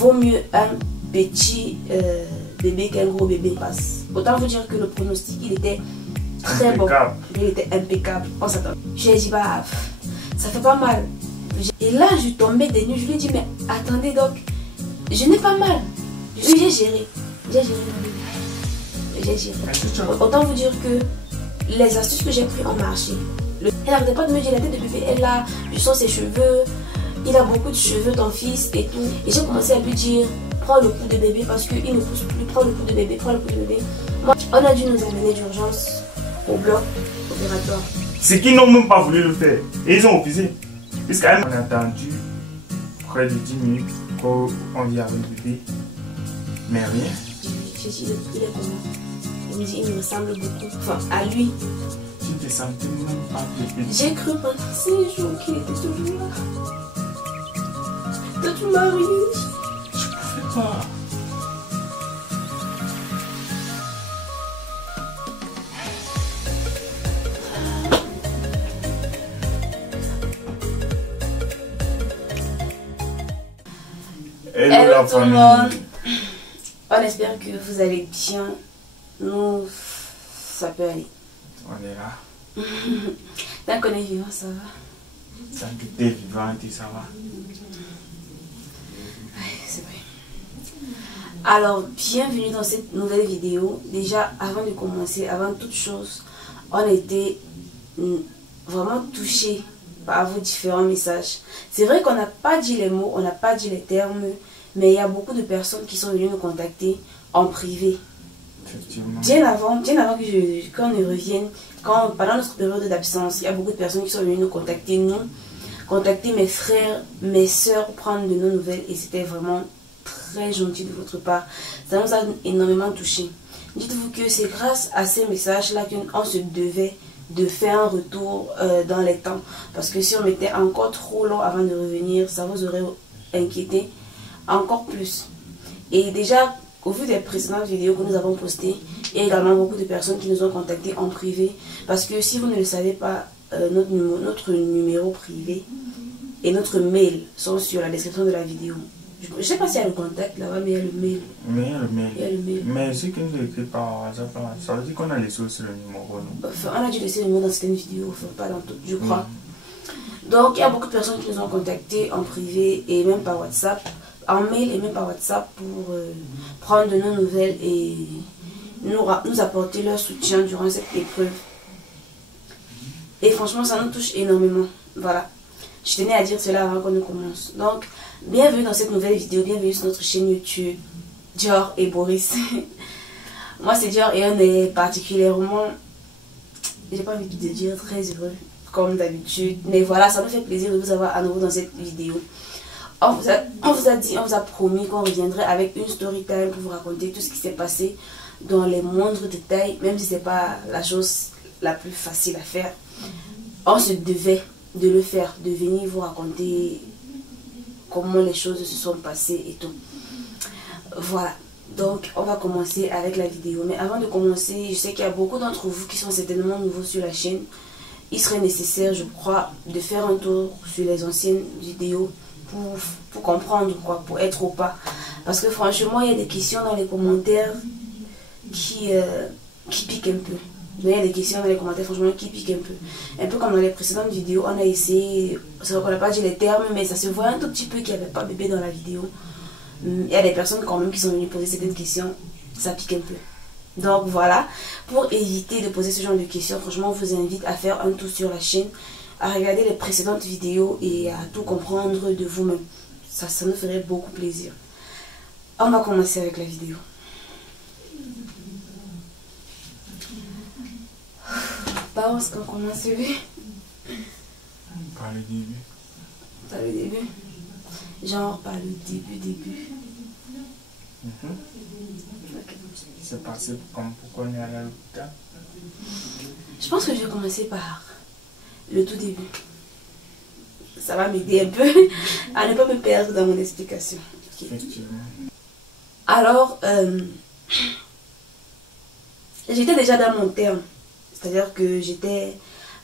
vaut mieux un petit bébé qu'un gros bébé. Autant vous dire que le pronostic, il était très bon. Il était impeccable. On s'attend. J'ai dit, bah, ça fait pas mal. Et là, je tombais des nues. Je lui ai dit, mais attendez donc, je n'ai pas mal. J'ai géré. J'ai géré. Autant vous dire que les astuces que j'ai prises ont marché. Elle n'arrêtait pas de me dire, la tête de bébé est là, je sens ses cheveux, il a beaucoup de cheveux, ton fils et tout. Et j'ai commencé à lui dire, prends le coup de bébé parce qu'il ne pousse plus, prends le coup de bébé, prends le coup de bébé. Moi, on a dû nous amener d'urgence au bloc opératoire. C'est qu'ils n'ont même pas voulu le faire. Et ils ont refusé. Puisqu'on a attendu près de 10 minutes qu'on vient avec le bébé. Mais rien. J'ai dit, il est comment? Il me dit, il me ressemble beaucoup. Enfin, à lui. Tu te sentais même pas bébé. J'ai cru pendant 6 jours qu'il était toujours là. Toi, tu m'as ruiné. Je pouvais pas. Hello tout le monde. On espère que vous allez bien. Nous, ça peut aller. On est là. Tant qu'on est vivant, ça va. Tant que tu es vivante, ça va. Ouais, c'est vrai. Alors, bienvenue dans cette nouvelle vidéo. Déjà, avant de commencer, avant toute chose, on a été vraiment touchés par vos différents messages. C'est vrai qu'on n'a pas dit les mots, on n'a pas dit les termes, mais il y a beaucoup de personnes qui sont venues nous contacter en privé. Bien avant qu'on ne revienne, pendant notre période d'absence, il y a beaucoup de personnes qui sont venues nous contacter, contacter mes frères, mes soeurs, prendre de nos nouvelles, et c'était vraiment très gentil de votre part. Ça nous a énormément touchés. Dites-vous que c'est grâce à ces messages-là qu'on se devait de faire un retour dans les temps. Parce que si on mettait encore trop long avant de revenir, ça vous aurait inquiété encore plus. Et déjà, au vu des précédentes vidéos que nous avons postées, il y a également beaucoup de personnes qui nous ont contactés en privé. Parce que si vous ne le savez pas, notre numéro privé et notre mail sont sur la description de la vidéo. Je ne sais pas s'il y a le contact là-bas, mais il y a le mail. Mais il y a le mail. Il y a le mail. Mais ce que nous écrit par WhatsApp, ça veut dire qu'on a laissé aussi le numéro. Enfin, on a dû laisser le numéro dans certaines vidéos, enfin, pas dans toutes, je crois. Donc, il y a beaucoup de personnes qui nous ont contactés en privé et même par WhatsApp, en mail et même par WhatsApp pour prendre de nos nouvelles et nous apporter leur soutien durant cette épreuve. Et franchement, ça nous touche énormément. Voilà. Je tenais à dire cela avant qu'on ne commence. Donc, bienvenue dans cette nouvelle vidéo, bienvenue sur notre chaîne YouTube, Dior et Boris. Moi, c'est Dior et on est particulièrement, j'ai pas envie de dire très heureux, comme d'habitude. Mais voilà, ça nous fait plaisir de vous avoir à nouveau dans cette vidéo. On vous a promis qu'on reviendrait avec une story time pour vous raconter tout ce qui s'est passé dans les moindres détails, même si ce n'est pas la chose la plus facile à faire. On se devait de le faire, de venir vous raconter comment les choses se sont passées et tout. Voilà, donc on va commencer avec la vidéo. Mais avant de commencer, je sais qu'il y a beaucoup d'entre vous qui sont certainement nouveaux sur la chaîne. Il serait nécessaire, je crois, de faire un tour sur les anciennes vidéos pour comprendre, quoi, pour être au pas. Parce que franchement, il y a des questions dans les commentaires qui piquent un peu. Il y a des questions dans les commentaires, franchement, qui piquent un peu. Un peu comme dans les précédentes vidéos, on a essayé, c'est vrai qu'on n'a pas dit les termes, mais ça se voit un tout petit peu qu'il n'y avait pas bébé dans la vidéo. Il y a des personnes quand même qui sont venues poser certaines questions, ça pique un peu. Donc voilà, pour éviter de poser ce genre de questions, franchement, on vous invite à faire un tour sur la chaîne, à regarder les précédentes vidéos et à tout comprendre de vous-même. Ça nous ferait beaucoup plaisir. On va commencer avec la vidéo. Par où est-ce qu'on commence, lui? Par le début. Par le début? Genre par le début. Okay. C'est passé comme pourquoi on est allé à l'hôpital? Je pense que je vais commencer par le tout début. Ça va m'aider un peu à ne pas me perdre dans mon explication. Okay. Effectivement. Alors, j'étais déjà dans mon terme. C'est-à-dire que j'étais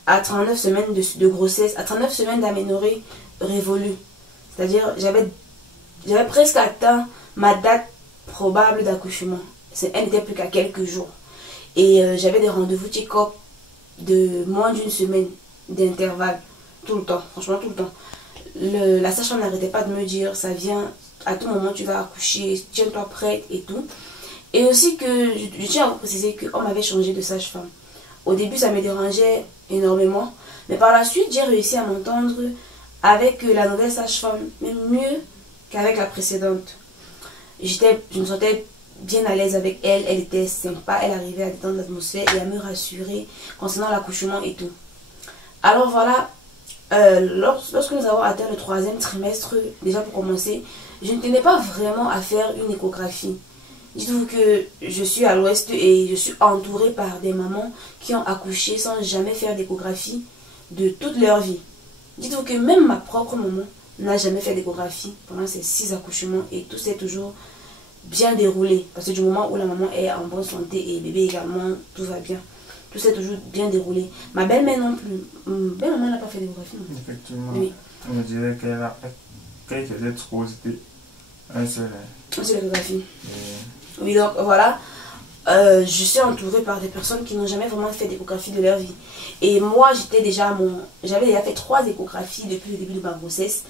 à 39 semaines de grossesse, à 39 semaines d'aménorrhée révolue. C'est-à-dire, j'avais presque atteint ma date probable d'accouchement. Elle n'était plus qu'à quelques jours. Et j'avais des rendez-vous check-up de moins d'une semaine d'intervalle. Tout le temps, franchement tout le temps. La sage-femme n'arrêtait pas de me dire, ça vient, à tout moment tu vas accoucher, tiens-toi prête et tout. Et aussi que, je tiens à vous préciser qu'on m'avait changé de sage-femme. Au début ça me dérangeait énormément. Mais par la suite j'ai réussi à m'entendre avec la nouvelle sage-femme, même mieux qu'avec la précédente. Je me sentais bien à l'aise avec elle, elle était sympa, elle arrivait à détendre l'atmosphère et à me rassurer concernant l'accouchement et tout. Alors voilà, lorsque nous avons atteint le 3e trimestre, déjà pour commencer, je ne tenais pas vraiment à faire une échographie. Dites-vous que je suis à l'ouest et je suis entourée par des mamans qui ont accouché sans jamais faire d'échographie de toute leur vie. Dites-vous que même ma propre maman n'a jamais fait d'échographie pendant ses 6 accouchements et tout s'est toujours bien déroulé. Parce que du moment où la maman est en bonne santé et le bébé également, tout va bien. Tout s'est toujours bien déroulé. Ma belle-mère non plus. Belle-maman n'a pas fait d'échographie. Effectivement. Oui. On me dirait qu'elle faisait trop, c'était un seul. Un seul échographie. Oui, donc voilà. Je suis entourée par des personnes qui n'ont jamais vraiment fait d'échographie de leur vie. Et moi, j'avais déjà fait 3 échographies depuis le début de ma grossesse.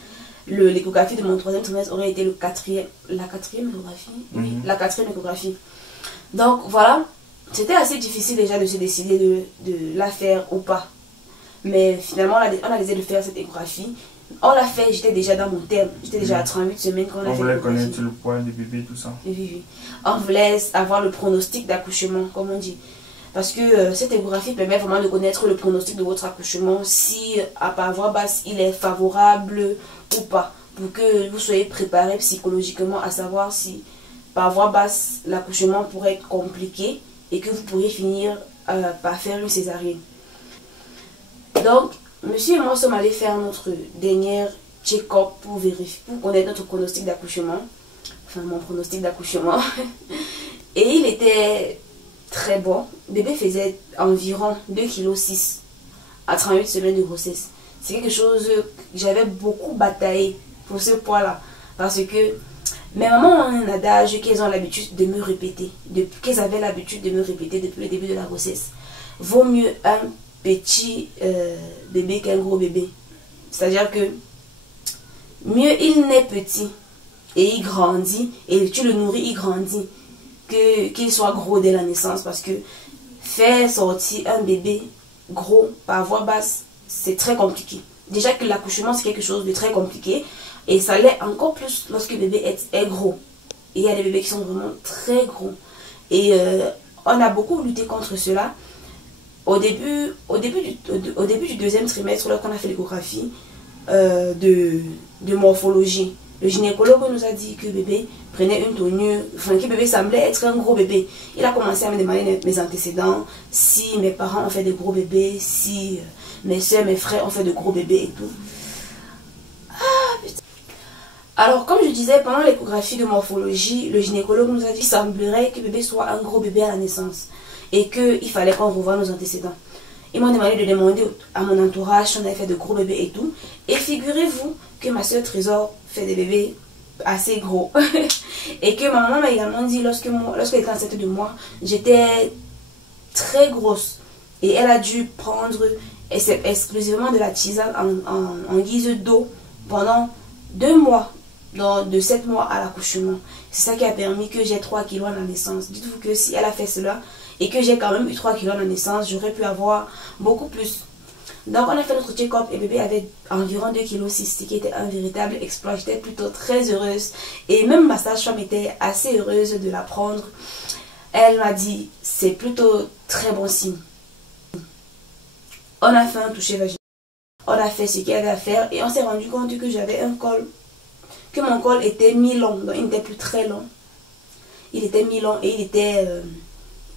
L'échographie de mon 3e trimestre aurait été la 4e échographie. Oui, la 4e échographie. Donc voilà, c'était assez difficile déjà de se décider de la faire ou pas. Mais finalement, on a décidé de faire cette échographie. On l'a fait, j'étais déjà dans mon terme. J'étais déjà à 38 semaines quand on a fait l'échographie. On voulait connaître le poids du bébé, tout ça. Oui. On voulait avoir le pronostic d'accouchement, comme on dit. Parce que cette échographie permet vraiment de connaître le pronostic de votre accouchement, si par voie basse il est favorable ou pas, pour que vous soyez préparé psychologiquement à savoir si par voie basse l'accouchement pourrait être compliqué et que vous pourriez finir par faire une césarienne. Donc, monsieur et moi sommes allés faire notre dernière check-up pour vérifier, pour connaître notre pronostic d'accouchement, enfin mon pronostic d'accouchement, et il était très bon. Bébé faisait environ 2,6 kg à 38 semaines de grossesse. C'est quelque chose que j'avais beaucoup bataillé pour ce poids-là. Parce que mes mamans ont un adage qu'elles ont l'habitude de me répéter. Qu'elles avaient l'habitude de me répéter depuis le début de la grossesse. Vaut mieux un petit bébé qu'un gros bébé. C'est-à-dire que mieux il naît petit et il grandit. Et tu le nourris, il grandit. Qu'il soit gros dès la naissance, parce que faire sortir un bébé gros par voie basse, c'est très compliqué. Déjà que l'accouchement c'est quelque chose de très compliqué, et ça l'est encore plus lorsque le bébé est gros. Et il y a des bébés qui sont vraiment très gros. Et on a beaucoup lutté contre cela. Au début du 2e trimestre, lorsqu'on a fait l'échographie de morphologie, le gynécologue nous a dit que bébé prenait une tournure, enfin que bébé semblait être un gros bébé. Il a commencé à me demander mes antécédents, si mes parents ont fait de gros bébés, si mes soeurs, mes frères ont fait de gros bébés et tout. Ah putain. Alors comme je disais, pendant l'échographie de morphologie, le gynécologue nous a dit qu'il semblerait que bébé soit un gros bébé à la naissance et qu'il fallait qu'on revoie nos antécédents. Ils m'ont demandé de demander à mon entourage si on avait fait de gros bébés et tout. Et figurez-vous que ma soeur Trésor fait des bébés assez gros. Et que ma maman m'a également dit, lorsqu'elle était enceinte de moi, j'étais très grosse. Et elle a dû prendre exclusivement de la tisane en guise d'eau pendant 2 mois, de 7 mois à l'accouchement. C'est ça qui a permis que j'ai 3 kilos à la naissance. Dites-vous que si elle a fait cela et que j'ai quand même eu 3 kilos à la naissance, j'aurais pu avoir beaucoup plus. Donc on a fait notre check-up et bébé avait environ 2,6 kg, ce qui était un véritable exploit. J'étais plutôt très heureuse. Et même ma sage-femme était assez heureuse de l'apprendre. Elle m'a dit, c'est plutôt très bon signe. On a fait un toucher vaginal. On a fait ce qu'il y avait à faire et on s'est rendu compte que j'avais un col, que mon col était mi-long, donc il n'était plus très long. Il était mi-long et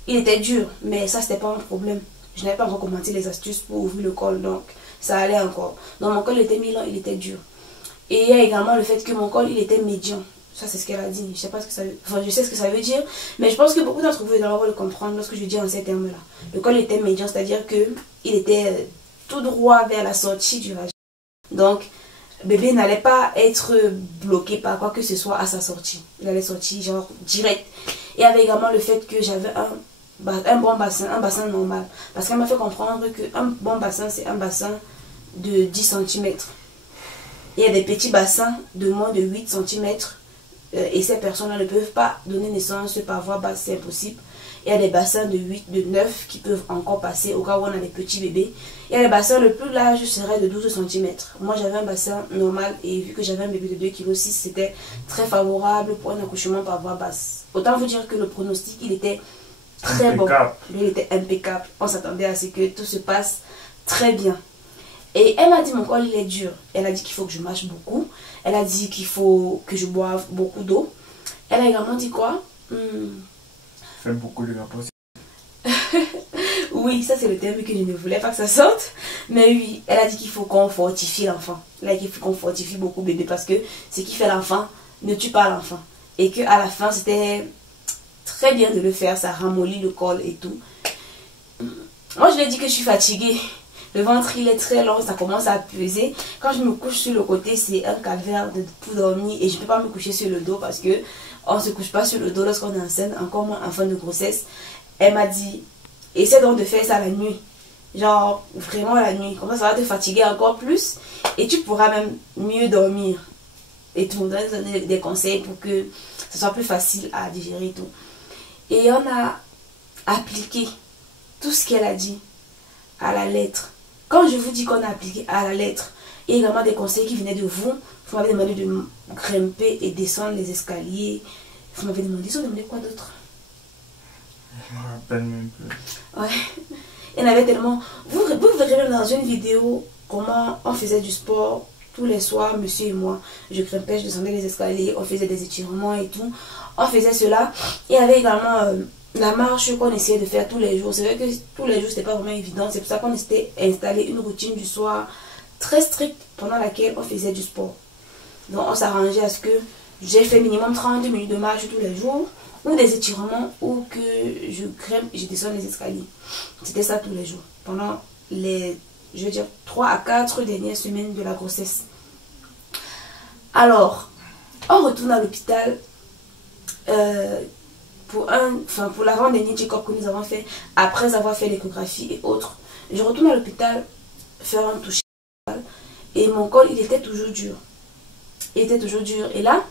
il était dur, mais ça c'était pas un problème. Je n'avais pas encore commenté les astuces pour ouvrir le col, donc ça allait encore. Donc mon col était mi-long, il était dur. Et il y a également le fait que mon col, il était médian. Ça c'est ce qu'elle a dit, je sais pas ce que ça veut, enfin je sais ce que ça veut dire, mais je pense que beaucoup d'entre vous vont le comprendre lorsque je dis en ces termes-là. Le col était médian, c'est-à-dire que il était tout droit vers la sortie du vagin. Donc bébé n'allait pas être bloqué par quoi que ce soit à sa sortie. Il allait sortir genre direct. Et il y avait également le fait que j'avais un bon bassin, un bassin normal. Parce qu'elle m'a fait comprendre qu'un bon bassin, c'est un bassin de 10 cm. Il y a des petits bassins de moins de 8 cm. Et ces personnes-là ne peuvent pas donner naissance par voie basse, c'est impossible. Il y a des bassins de 8, de 9 qui peuvent encore passer au cas où on a des petits bébés. Il y a les bassins, le plus large serait de 12 cm. Moi j'avais un bassin normal et vu que j'avais un bébé de 2,6 kg, c'était très favorable pour un accouchement par voie basse. Autant vous dire que le pronostic, il était très bon. Il était impeccable. On s'attendait à ce que tout se passe très bien. Et elle m'a dit mon col il est dur. Elle a dit qu'il faut que je marche beaucoup. Elle a dit qu'il faut que je boive beaucoup d'eau. Elle a également dit quoi? Fais beaucoup de rapports. Oui, ça c'est le terme que je ne voulais pas que ça sorte. Mais oui, elle a dit qu'il faut qu'on fortifie l'enfant. Elle a dit qu'il faut qu'on fortifie beaucoup bébé parce que ce qui fait l'enfant ne tue pas l'enfant. Et qu'à la fin, c'était très bien de le faire. Ça ramollit le col et tout. Moi, je lui ai dit que je suis fatiguée. Le ventre, il est très long, ça commence à peser. Quand je me couche sur le côté, c'est un calvaire pour dormir. Et je ne peux pas me coucher sur le dos parce que on ne se couche pas sur le dos lorsqu'on est enceinte, encore moins en fin de grossesse. Elle m'a dit, essaie donc de faire ça la nuit. Genre, vraiment la nuit. Comme ça va te fatiguer encore plus. Et tu pourras même mieux dormir. Et tout le monde va donner des conseils pour que ce soit plus facile à digérer et tout. Et on a appliqué tout ce qu'elle a dit à la lettre. Quand je vous dis qu'on a appliqué à la lettre, il y a également des conseils qui venaient de vous. Vous m'avez demandé de grimper et descendre les escaliers. Vous m'avez demandé, vous demandez quoi d'autre? Je me rappelle même plus. Ouais. Il y en avait tellement. Vous verrez même dans une vidéo comment on faisait du sport tous les soirs, monsieur et moi. Je grimpais, je descendais les escaliers, on faisait des étirements et tout. On faisait cela. Il y avait également la marche qu'on essayait de faire tous les jours. C'est vrai que tous les jours, c'était pas vraiment évident. C'est pour ça qu'on s'était installé une routine du soir très stricte pendant laquelle on faisait du sport. Donc, on s'arrangeait à ce que j'ai fait minimum 30 minutes de marche tous les jours, ou des étirements, ou que je grimpe, je descends les escaliers. C'était ça tous les jours, pendant les, je veux dire, 3 à 4 dernières semaines de la grossesse. Alors, on retourne à l'hôpital pour l'avant-dernier check-up que nous avons fait, après avoir fait l'échographie et autres. Je retourne à l'hôpital faire un toucher, et mon col, il était toujours dur. Il était toujours dur. Et là,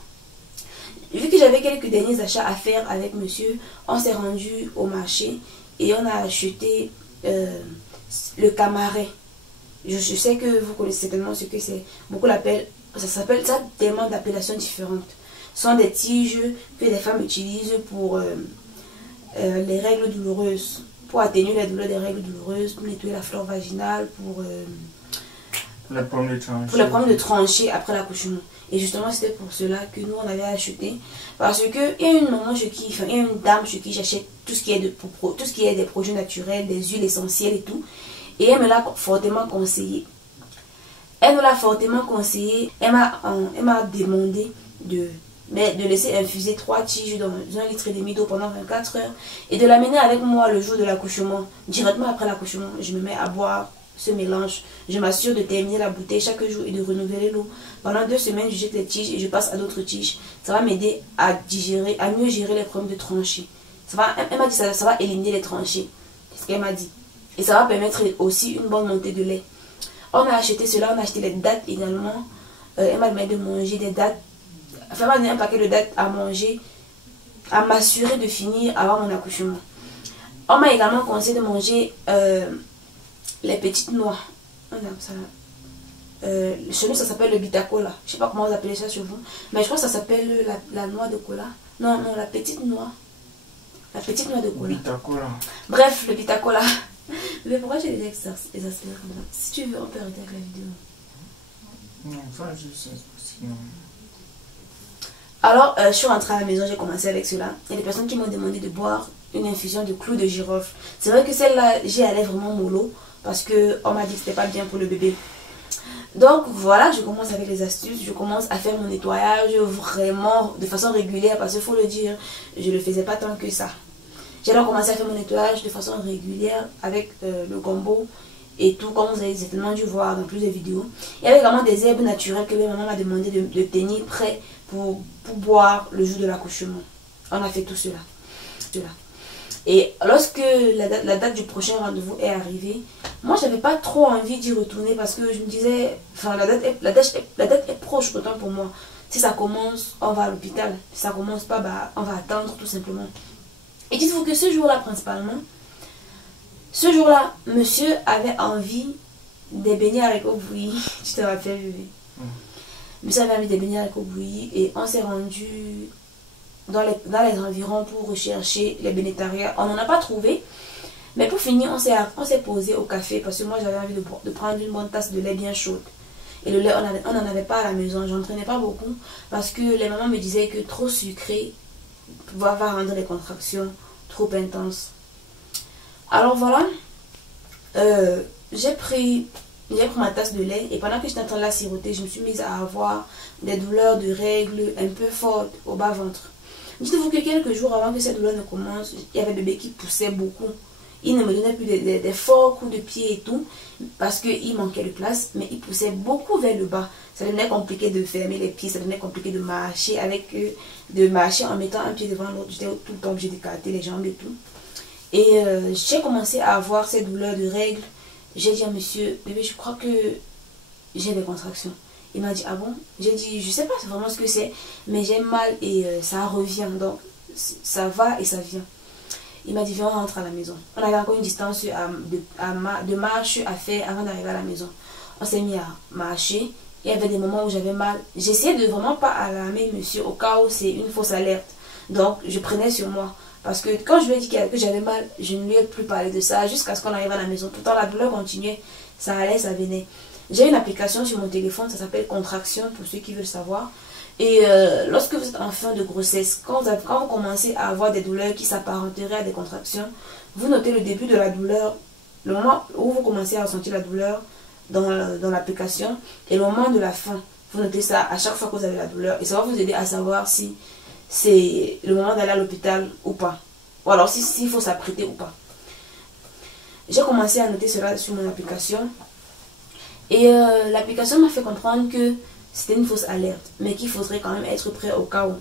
vu que j'avais quelques derniers achats à faire avec monsieur, on s'est rendu au marché et on a acheté le camaret. Je sais que vous connaissez certainement ce que c'est. Beaucoup l'appellent, ça a tellement d'appellations différentes. Ce sont des tiges que les femmes utilisent pour les règles douloureuses, pour atténuer les douleurs des règles douloureuses, pour nettoyer la flore vaginale, pour les problèmes de trancher après l'accouchement. Et justement, c'était pour cela que nous, on avait acheté. Parce que il y a une maman chez qui, il y a une dame chez qui j'achète tout ce qui est des produits naturels, des huiles essentielles et tout. Et elle me l'a fortement conseillé. Elle me l'a fortement conseillé. Elle m'a demandé de laisser infuser 3 tiges dans 1,5 litre d'eau pendant 24 heures. Et de l'amener avec moi le jour de l'accouchement. Directement après l'accouchement, je me mets à boire ce mélange. Je m'assure de terminer la bouteille chaque jour et de renouveler l'eau. Pendant 2 semaines, je jette les tiges et je passe à d'autres tiges. Ça va m'aider à digérer, à mieux gérer les problèmes de tranchées. Elle m'a dit ça va éliminer les tranchées. C'est ce qu'elle m'a dit. Et ça va permettre aussi une bonne montée de lait. On a acheté cela, on a acheté les dattes également. Elle m'a demandé de manger des dattes. Enfin, elle m'a donné un paquet de dattes à manger, à m'assurer de finir avant mon accouchement. On m'a également conseillé de manger les petites noix. Chez nous, ça s'appelle le bitacola. Je ne sais pas comment vous appelez ça chez vous. Mais je crois que ça s'appelle la noix de cola. Non, la petite noix. La petite noix de cola. Bitacola. Bref, le bitacola. Mais pourquoi j'ai les exercices comme ça? Si tu veux, on peut arrêter avec la vidéo. Non, ça, je sais. Sinon... Alors, je suis rentrée à la maison, j'ai commencé avec cela. Il y a des personnes qui m'ont demandé de boire une infusion de clous de girofle. C'est vrai que celle-là, j'y allais vraiment mollo. Parce qu'on m'a dit que c'était pas bien pour le bébé. Donc voilà, je commence avec les astuces. Je commence à faire mon nettoyage vraiment de façon régulière. Parce qu'il faut le dire, je ne le faisais pas tant que ça. J'ai donc commencé à faire mon nettoyage de façon régulière avec le gombo et tout, comme vous avez certainement dû voir dans plusieurs vidéos. Il y avait également des herbes naturelles que ma maman m'a demandé de tenir prêt pour boire le jour de l'accouchement. On a fait tout cela. Et lorsque la date du prochain rendez-vous est arrivée, moi j'avais pas trop envie d'y retourner parce que je me disais, enfin la date est proche autant pour moi. Si ça commence, on va à l'hôpital. Si ça commence pas, bah, on va attendre tout simplement. Et dites-vous que ce jour-là principalement, ce jour-là, monsieur avait envie des beignets haricots bouillis. Tu te rappelles, bébé? Monsieur avait envie des beignets haricots bouillis et on s'est rendu dans les environs pour rechercher les bénétariats. On n'en a pas trouvé. Mais pour finir, on s'est posé au café parce que moi j'avais envie de prendre une bonne tasse de lait bien chaude. Et le lait, on n'en avait pas à la maison. J'en prenais pas beaucoup parce que les mamans me disaient que trop sucré va rendre les contractions trop intenses. Alors voilà, j'ai pris ma tasse de lait et pendant que j'étais en train de la siroter, je me suis mise à avoir des douleurs de règles un peu fortes au bas-ventre. Dites-vous que quelques jours avant que cette douleur ne commence, il y avait bébé qui poussait beaucoup. Il ne me donnait plus des forts coups de pied et tout, parce qu'il manquait de place, mais il poussait beaucoup vers le bas. Ça devenait compliqué de fermer les pieds, ça devenait compliqué de marcher en mettant un pied devant l'autre. J'étais tout le temps obligée d'écarter les jambes et tout. Et j'ai commencé à avoir ces douleurs de règles. J'ai dit à monsieur, bébé, je crois que j'ai des contractions. Il m'a dit, ah bon? J'ai dit, je sais pas vraiment ce que c'est, mais j'ai mal et ça revient. Donc, ça va et ça vient. Il m'a dit, viens, on rentre à la maison. On avait encore une distance de marche à faire avant d'arriver à la maison. On s'est mis à marcher. Il y avait des moments où j'avais mal. J'essayais de vraiment pas alarmer monsieur au cas où c'est une fausse alerte. Donc, je prenais sur moi. Parce que quand je lui ai dit que j'avais mal, je ne lui ai plus parlé de ça jusqu'à ce qu'on arrive à la maison. Pourtant, la douleur continuait. Ça allait, ça venait. J'ai une application sur mon téléphone, ça s'appelle Contraction, pour ceux qui veulent savoir. Et lorsque vous êtes en fin de grossesse, quand vous commencez à avoir des douleurs qui s'apparenteraient à des contractions, vous notez le début de la douleur, le moment où vous commencez à ressentir la douleur dans l'application, et le moment de la fin. Vous notez ça à chaque fois que vous avez la douleur, et ça va vous aider à savoir si c'est le moment d'aller à l'hôpital ou pas. Ou alors s'il faut s'apprêter ou pas. J'ai commencé à noter cela sur mon application. Et l'application m'a fait comprendre que c'était une fausse alerte, mais qu'il faudrait quand même être prêt au cas où.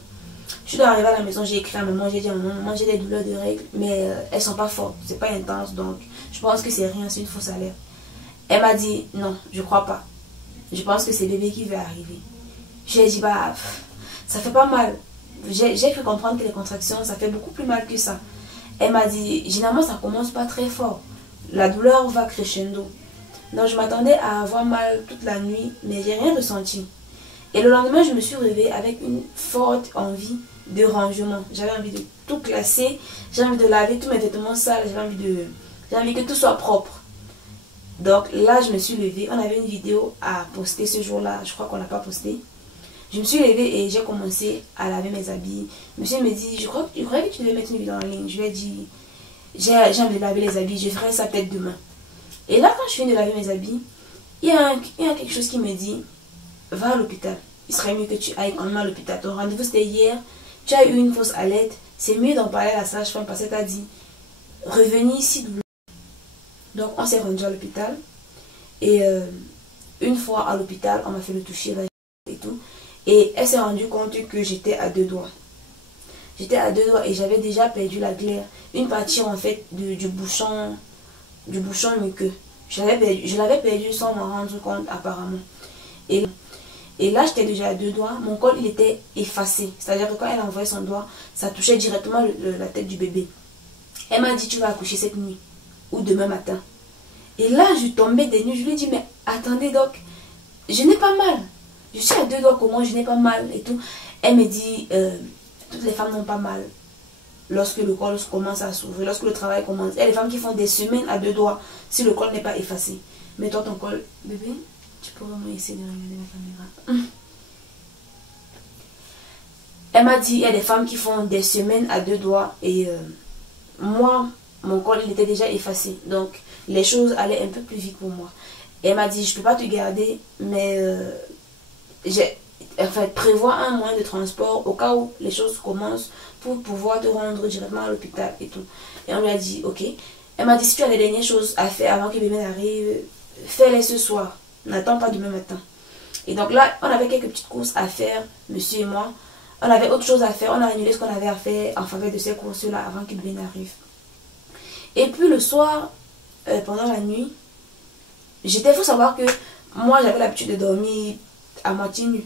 Je suis arrivée à la maison, j'ai écrit à maman, j'ai dit à maman, j'ai des douleurs de règles, mais elles sont pas fortes, c'est pas intense, donc je pense que c'est rien, c'est une fausse alerte. Elle m'a dit, non, je crois pas. Je pense que c'est bébé qui va arriver. Je lui ai dit, bah, ça fait pas mal. J'ai cru comprendre que les contractions, ça fait beaucoup plus mal que ça. Elle m'a dit, généralement, ça commence pas très fort. La douleur va crescendo. Donc, je m'attendais à avoir mal toute la nuit, mais j'ai rien ressenti. Et le lendemain, je me suis réveillée avec une forte envie de rangement. J'avais envie de tout classer. J'avais envie de laver tous mes vêtements sales. J'avais envie que tout soit propre. Donc là, je me suis levée. On avait une vidéo à poster ce jour-là. Je crois qu'on n'a pas posté. Je me suis levée et j'ai commencé à laver mes habits. Monsieur me dit, je crois que tu devais mettre une vidéo en ligne. Je lui ai dit, j'ai envie de laver les habits. Je ferai ça peut-être demain. Et là, quand je finis de laver mes habits, il y a quelque chose qui me dit, va à l'hôpital. Il serait mieux que tu ailles quand même à l'hôpital. Ton rendez-vous c'était hier. Tu as eu une fausse alerte. C'est mieux d'en parler à la sage-femme parce qu'elle t'a dit, revenez ici douloureux. Donc on s'est rendu à l'hôpital. Et une fois à l'hôpital, on m'a fait le toucher et tout. Et elle s'est rendue compte que j'étais à 2 doigts. J'étais à 2 doigts et j'avais déjà perdu la glaire. Une partie en fait du bouchon muqueux. Je l'avais perdu sans m'en rendre compte apparemment. Et là, j'étais déjà à 2 doigts. Mon col, il était effacé. C'est-à-dire que quand elle envoyait son doigt, ça touchait directement la tête du bébé. Elle m'a dit, tu vas accoucher cette nuit ou demain matin. Et là, je tombais des nues. Je lui ai dit, mais attendez donc, je n'ai pas mal. Je suis à 2 doigts, comment je n'ai pas mal et tout. Elle me dit, toutes les femmes n'ont pas mal lorsque le col commence à s'ouvrir, lorsque le travail commence. Il y a des femmes qui font des semaines à 2 doigts si le col n'est pas effacé. Mais toi, ton col, bébé, tu peux vraiment essayer de regarder la caméra. Elle m'a dit, il y a des femmes qui font des semaines à 2 doigts et moi, mon col, il était déjà effacé. Donc, les choses allaient un peu plus vite pour moi. Et elle m'a dit, je ne peux pas te garder, mais prévois un moyen de transport au cas où les choses commencent pour pouvoir te rendre directement à l'hôpital et tout. Et on lui a dit, ok. Elle m'a dit, si tu as les dernières choses à faire avant que bébé n'arrive, fais-les ce soir. N'attends pas demain matin. Et donc là, on avait quelques petites courses à faire, monsieur et moi. On avait autre chose à faire. On a annulé ce qu'on avait à faire en faveur de ces courses-là avant que bébé n'arrive. Et puis le soir, pendant la nuit, il faut savoir que moi, j'avais l'habitude de dormir à moitié nue.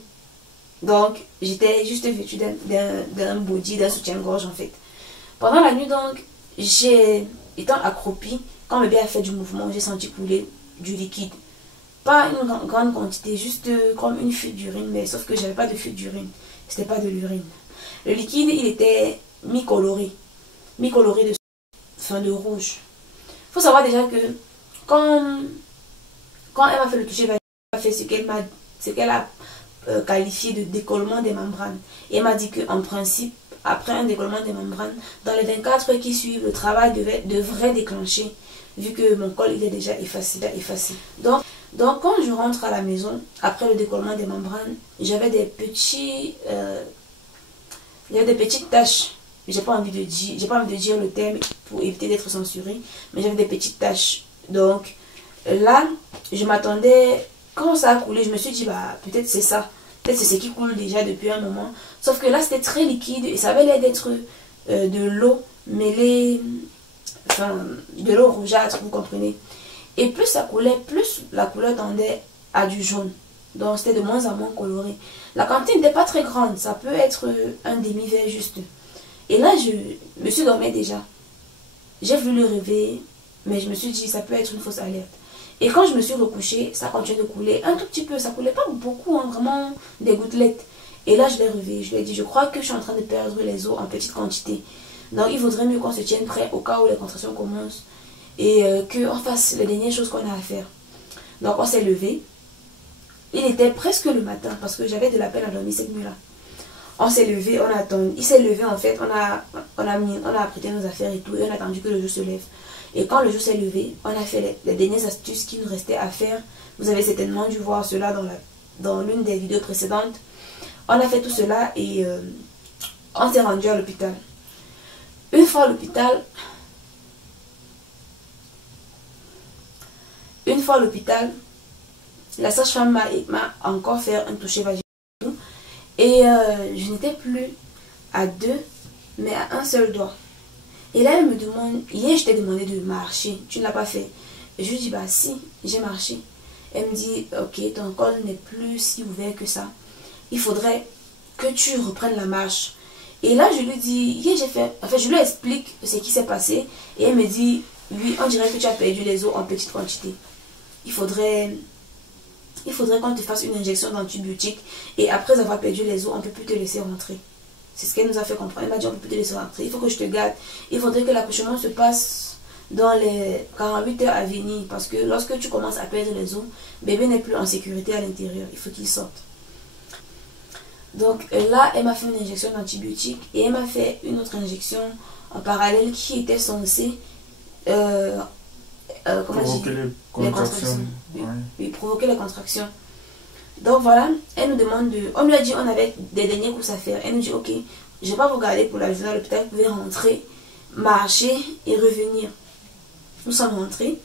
Donc, j'étais juste vêtue d'un body, d'un soutien-gorge en fait. Pendant la nuit, donc, étant accroupie, quand bébé a fait du mouvement, j'ai senti couler du liquide. Pas une grande quantité, juste comme une fuite d'urine, mais sauf que j'avais pas de fuite d'urine. C'était pas de l'urine. Le liquide, il était mi-coloré. Mi-coloré de rouge. Il faut savoir déjà que quand elle m'a fait le toucher, elle m'a fait ce qu'elle a qualifié de décollement des membranes. Et elle m'a dit qu'en principe, après un décollement des membranes, dans les 24 heures qui suivent, le travail devrait déclencher, vu que mon col il est déjà effacé. Donc quand je rentre à la maison, après le décollement des membranes, j'avais des petites taches. J'ai pas envie de dire le terme pour éviter d'être censuré, mais j'avais des petites taches. Donc là, je m'attendais, quand ça a coulé, je me suis dit, bah peut-être c'est ça. Peut-être c'est ce qui coule déjà depuis un moment. Sauf que là, c'était très liquide et ça avait l'air d'être de l'eau mêlée, enfin, de l'eau rougeâtre, vous comprenez. Et plus ça coulait, plus la couleur tendait à du jaune. Donc c'était de moins en moins coloré. La quantité n'était pas très grande, ça peut être un demi-verre juste. Et là, je me suis dormie déjà. J'ai voulu le réveiller, mais je me suis dit, ça peut être une fausse alerte. Et quand je me suis recouchée, ça continuait de couler un tout petit peu. Ça coulait pas beaucoup, hein, vraiment des gouttelettes. Et là, je l'ai réveillé. Je lui ai dit, je crois que je suis en train de perdre les os en petite quantité. Donc, il vaudrait mieux qu'on se tienne prêt au cas où les contractions commencent. Et qu'on fasse les dernières choses qu'on a à faire. Donc, on s'est levé. Il était presque le matin parce que j'avais de la peine à dormir cette nuit-là. On s'est levé, on a attendu. Il s'est levé en fait, on a apprêté nos affaires et tout. Et on a attendu que le jour se lève. Et quand le jour s'est levé, on a fait les dernières astuces qui nous restaient à faire. Vous avez certainement dû voir cela dans l'une des vidéos précédentes. On a fait tout cela et on s'est rendu à l'hôpital. Une fois à l'hôpital, la sage-femme m'a encore fait un toucher vaginal. Et je n'étais plus à 2, mais à un seul doigt. Et là, elle me demande, hier je t'ai demandé de marcher, tu ne l'as pas fait. Et je lui dis, bah si, j'ai marché. Elle me dit, ok, ton col n'est plus si ouvert que ça. Il faudrait que tu reprennes la marche. Et là, je lui dis, hier j'ai fait, enfin je lui explique ce qui s'est passé. Et elle me dit, oui, on dirait que tu as perdu les os en petite quantité. Il faudrait qu'on te fasse une injection d'antibiotiques. Et après avoir perdu les os, on ne peut plus te laisser rentrer. C'est ce qu'elle nous a fait comprendre. Elle m'a dit, on ne peut plus te laisser rentrer. Il faut que je te garde. Il faudrait que l'accouchement se passe dans les 48 heures à venir. Parce que lorsque tu commences à perdre les os, bébé n'est plus en sécurité à l'intérieur. Il faut qu'il sorte. Donc là, elle m'a fait une injection d'antibiotiques. Et elle m'a fait une autre injection en parallèle qui était censée provoquer les contractions. Oui, provoquer les contractions. Donc voilà, elle nous demande on lui a dit on avait des dernières courses à faire. Elle nous dit ok, je ne vais pas vous garder pour la journée à l'hôpital, vous pouvez rentrer, marcher et revenir. Nous sommes rentrés.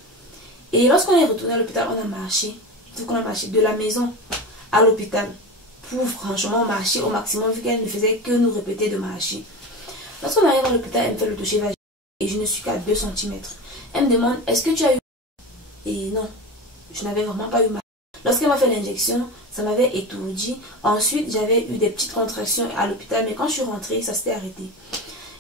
Et lorsqu'on est retourné à l'hôpital, on a marché. Donc on a marché de la maison à l'hôpital pour franchement marcher au maximum vu qu'elle ne faisait que nous répéter de marcher. Lorsqu'on arrive à l'hôpital, elle me fait le toucher vaginal et je ne suis qu'à 2 cm. Elle me demande est-ce que tu as eu mal? Et non, je n'avais vraiment pas eu mal. Lorsqu'elle m'a fait l'injection, ça m'avait étourdi. Ensuite, j'avais eu des petites contractions à l'hôpital, mais quand je suis rentrée, ça s'était arrêté.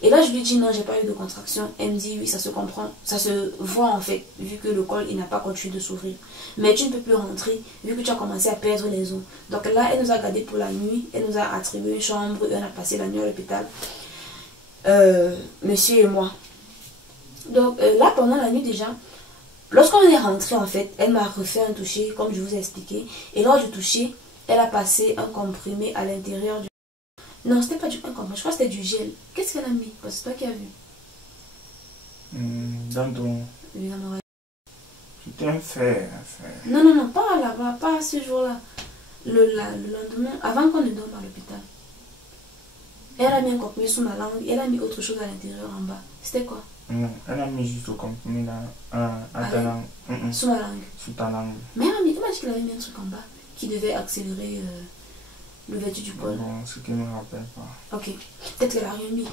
Et là, je lui dis non, j'ai pas eu de contractions. Elle me dit oui, ça se comprend, ça se voit en fait, vu que le col il n'a pas continué de s'ouvrir. Mais tu ne peux plus rentrer, vu que tu as commencé à perdre les os. Donc là, elle nous a gardés pour la nuit, elle nous a attribué une chambre et on a passé la nuit à l'hôpital. Monsieur et moi. Donc là, pendant la nuit déjà, lorsqu'on est rentré en fait, elle m'a refait un toucher comme je vous ai expliqué. Et lors du toucher, elle a passé un comprimé à l'intérieur du... Non, c'était pas du pain comprimé, je crois que c'était du gel. Qu'est-ce qu'elle a mis? Parce que c'est toi qui as vu. Dans ton... Oui, dans l'oreille. C'était un fer. Non, non, non, pas là-bas, pas ce jour-là. Le lendemain, avant qu'on ne dorme à l'hôpital. Elle a mis un comprimé sous ma langue, elle a mis autre chose à l'intérieur en bas. C'était quoi? Elle a mis juste au comprimé là, Sous ma langue. sous ta langue. Mais elle m'a dit qu'elle avait mis un truc en bas qui devait accélérer l'ouverture du col. Bon, ce qui ne me rappelle pas. Ok. Peut-être qu'elle a rien mis.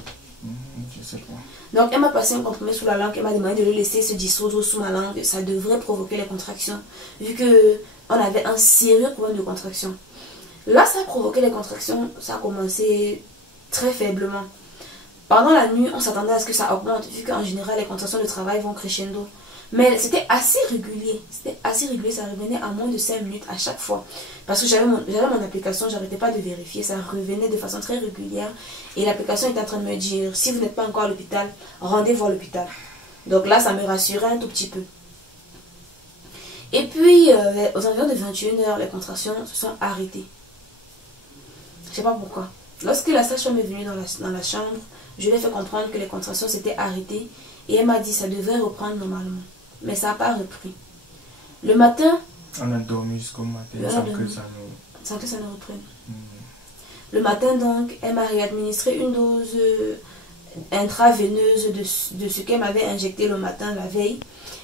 Je sais pas. Donc elle m'a passé un comprimé sous la langue. Elle m'a demandé de le laisser se dissoudre sous ma langue. Ça devrait provoquer les contractions. Vu que on avait un sérieux problème de contraction. Là, ça a provoqué les contractions. Ça a commencé très faiblement. Pendant la nuit, on s'attendait à ce que ça augmente, vu qu'en général, les contractions de travail vont crescendo. Mais c'était assez régulier. C'était assez régulier. Ça revenait à moins de 5 minutes à chaque fois. Parce que j'avais mon application, j'arrêtais pas de vérifier. Ça revenait de façon très régulière. Et l'application était en train de me dire, si vous n'êtes pas encore à l'hôpital, rendez-vous à l'hôpital. Donc là, ça me rassurait un tout petit peu. Et puis, aux environs de 21h, les contractions se sont arrêtées. Je sais pas pourquoi. Lorsque la sage-femme est venue dans la chambre, je lui ai fait comprendre que les contractions s'étaient arrêtées. Et elle m'a dit que ça devrait reprendre normalement. Mais ça n'a pas repris. Le matin... On a dormi jusqu'au matin sans que ça ne reprenne. Le matin donc, elle m'a réadministré une dose intraveineuse de ce qu'elle m'avait injecté le matin, la veille.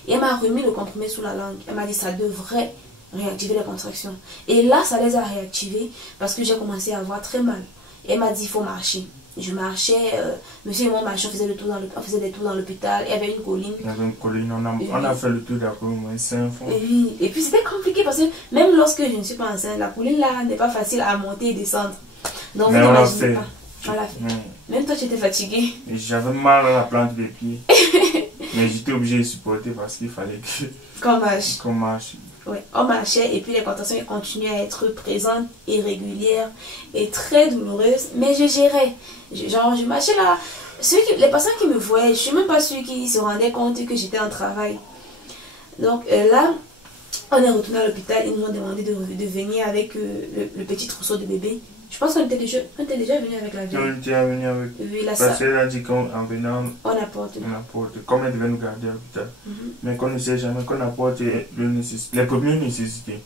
Et elle m'a remis le comprimé sous la langue. Elle m'a dit que ça devrait réactiver les contractions. Et là, ça les a réactivées parce que j'ai commencé à avoir très mal. Et elle m'a dit, il faut marcher. Je marchais, monsieur et moi marchions, on faisait des tours dans l'hôpital. Il y avait une colline. Il y avait une colline, on a fait le tour d'après au moins 5 fois. Et puis c'était compliqué parce que même lorsque je ne suis pas enceinte, la colline là n'est pas facile à monter et descendre. Donc mais vous on l'a n'imaginez fait. pas. On l'a fait. Même toi tu étais fatigué. J'avais mal à la plante des pieds. Mais j'étais obligé de supporter parce qu'il fallait qu'on marche. Ouais, on marchait et puis les contractions continuaient à être présentes, irrégulières et très douloureuses. Mais je gérais. Je marchais là. Les personnes qui me voyaient, je ne suis même pas sûre qu'ils se rendaient compte que j'étais en travail. Donc là, on est retourné à l'hôpital. Ils nous ont demandé de venir avec le petit trousseau de bébé. Je pense qu'on était déjà venu avec la vie. On était venu avec. Oui, là, parce qu'elle a dit qu'en venant, on apporte. Comme elle devait nous garder à l'hôpital. Mais qu'on ne sait jamais qu'on apporte les premières nécessités.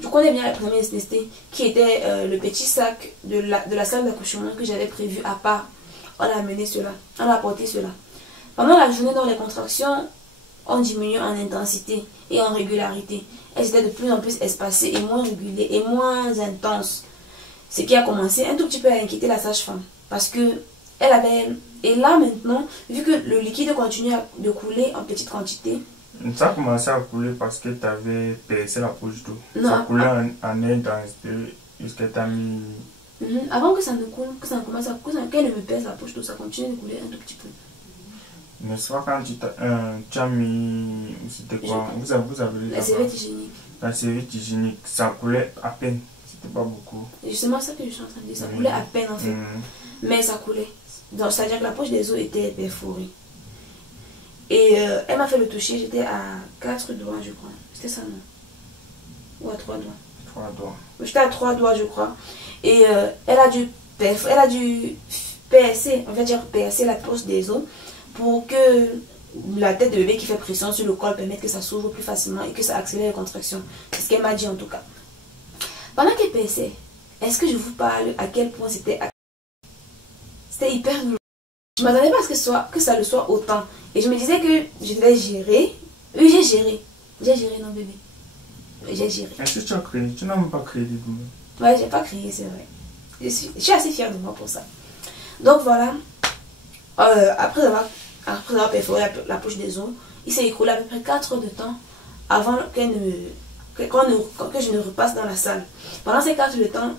Je connais bien les premières nécessités qui était le petit sac de la salle d'accouchement que j'avais prévu à part. On a amené cela. On a apporté cela. Pendant la journée, dans les contractions, on diminue en intensité et en régularité. Elles étaient de plus en plus espacées et moins régulières et moins intenses. Ce qui a commencé un tout petit peu à inquiéter la sage-femme. Parce que elle avait... Et là maintenant, vu que le liquide continue de couler en petite quantité... Ça a commencé à couler parce que tu avais percé la poche d'eau. Ça coulait en intensité jusqu'à ta mis... Avant que ça ne coule, que ça commence à couler, qu'elle ne me pèse la poche d'eau, ça continue de couler un tout petit peu. Mais c'est pas quand tu as mis... C'était quoi? Vous avez la serviette hygiénique. La serviette hygiénique, ça coulait à peine. C'était pas beaucoup. Justement, c'est ça que je suis en train de dire. Ça coulait à peine en fait. Mais ça coulait. Donc, c'est-à-dire que la poche des os était perforée. Et elle m'a fait le toucher. J'étais à 4 doigts, je crois. C'était ça, non? Ou à 3 doigts? 3 doigts. J'étais à 3 doigts, je crois. Et elle a dû percer, on va dire percer la poche des os pour que la tête de bébé qui fait pression sur le col permette que ça s'ouvre plus facilement et que ça accélère les contractions. C'est ce qu'elle m'a dit en tout cas. Pendant qu'elle perçait, est-ce que je vous parle à quel point c'était hyper douloureux. Je ne m'attendais pas à ce que ça le soit autant. Et je me disais que je devais gérer. Oui, j'ai géré. J'ai géré, non bébé. J'ai géré. Est-ce que tu as créé? Tu n'as même pas créé des douleurs. Ouais, j'ai pas créé, c'est vrai. Je suis assez fière de moi pour ça. Donc voilà. Après avoir perforé la poche des os, il s'est écoulé à peu près 4 heures de temps avant que je ne repasse dans la salle. Pendant ces 4 heures de temps,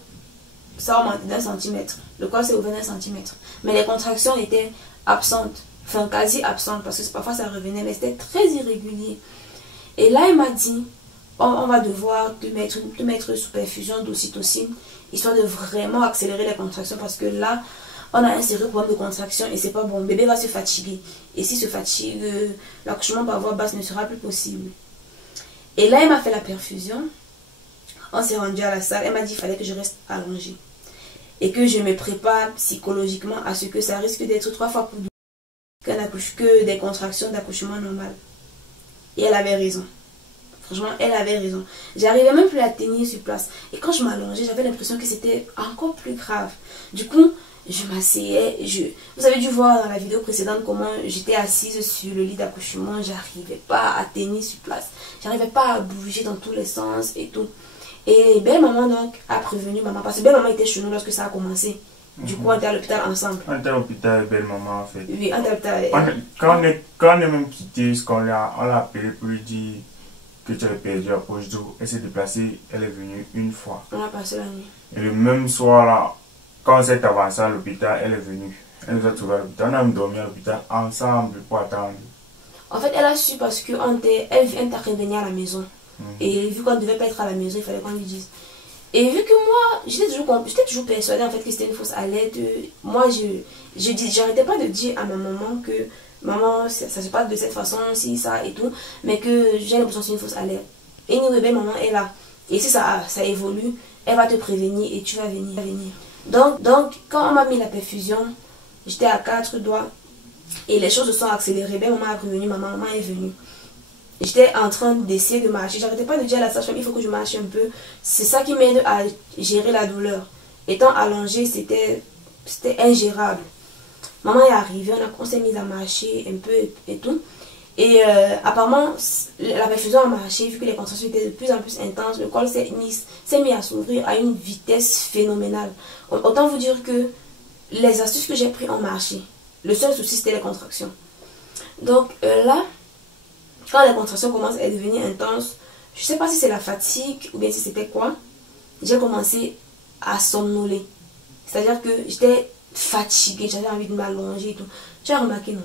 ça a augmenté d'1 centimètre. Le col s'est ouvert d'1 centimètre. Mais les contractions étaient absentes. Enfin, quasi absentes. Parce que parfois ça revenait. Mais c'était très irrégulier. Et là, il m'a dit, on va devoir te mettre sous perfusion d'ocytocine. Histoire de vraiment accélérer les contractions. Parce que là, on a un sérieux problème de contraction. Et c'est pas bon. Le bébé va se fatiguer. Et s'il se fatigue, l'accouchement par voie basse ne sera plus possible. Et là, elle m'a fait la perfusion. On s'est rendu à la salle. Elle m'a dit qu'il fallait que je reste allongée. Et que je me prépare psychologiquement à ce que ça risque d'être 3 fois plus douloureux que des contractions d'accouchement normal. Et elle avait raison. Franchement, elle avait raison. J'arrivais même plus à tenir sur place. Et quand je m'allongeais, j'avais l'impression que c'était encore plus grave. Du coup, je m'asseyais. Vous avez dû voir dans la vidéo précédente comment j'étais assise sur le lit d'accouchement. J'arrivais pas à tenir sur place. J'arrivais pas à bouger dans tous les sens et tout. Et belle maman donc a prévenu maman. Parce que belle maman était chez nous lorsque ça a commencé. Du coup, on était à l'hôpital ensemble. On était à l'hôpital avec belle maman en fait. Oui, on était à l'hôpital. Quand on est même quitté, on l'a appelé pour lui dire que tu avais perdu la poche d'eau. Elle s'est déplacée, elle est venue une fois. On a passé la nuit. Et le même soir là, quand on s'est avancé à l'hôpital, elle est venue. Elle nous a trouvé à l'hôpital. On a même dormi à l'hôpital ensemble pour attendre. En fait, elle a su parce qu'elle était revenue à la maison. Et vu qu'on ne devait pas être à la maison, il fallait qu'on lui dise. Et vu que moi, j'étais toujours persuadée en fait que c'était une fausse alerte, moi j'arrêtais pas de dire à ma maman que maman, ça se passe de cette façon, si, ça et tout, mais que j'ai l'impression que c'est une fausse alerte. Et une belle maman est là. Et si ça évolue, elle va te prévenir et tu vas venir. Donc quand on m'a mis la perfusion, j'étais à 4 doigts et les choses se sont accélérées. Belle maman a prévenu, maman est venue. J'étais en train d'essayer de marcher. J'arrêtais pas de dire à la sage-femme, il faut que je marche un peu. C'est ça qui m'aide à gérer la douleur. Étant allongée, c'était ingérable. Maman est arrivée, on s'est mis à marcher un peu et tout. Et apparemment, la perfusion a marché, vu que les contractions étaient de plus en plus intenses. Le col s'est mis à s'ouvrir à une vitesse phénoménale. Autant vous dire que les astuces que j'ai prises ont marché. Le seul souci, c'était les contractions. Donc là, quand les contractions commencent à devenir intenses, je ne sais pas si c'est la fatigue ou bien si c'était quoi, j'ai commencé à somnoler. C'est-à-dire que j'étais fatiguée, j'avais envie de m'allonger et tout. Tu as remarqué, non?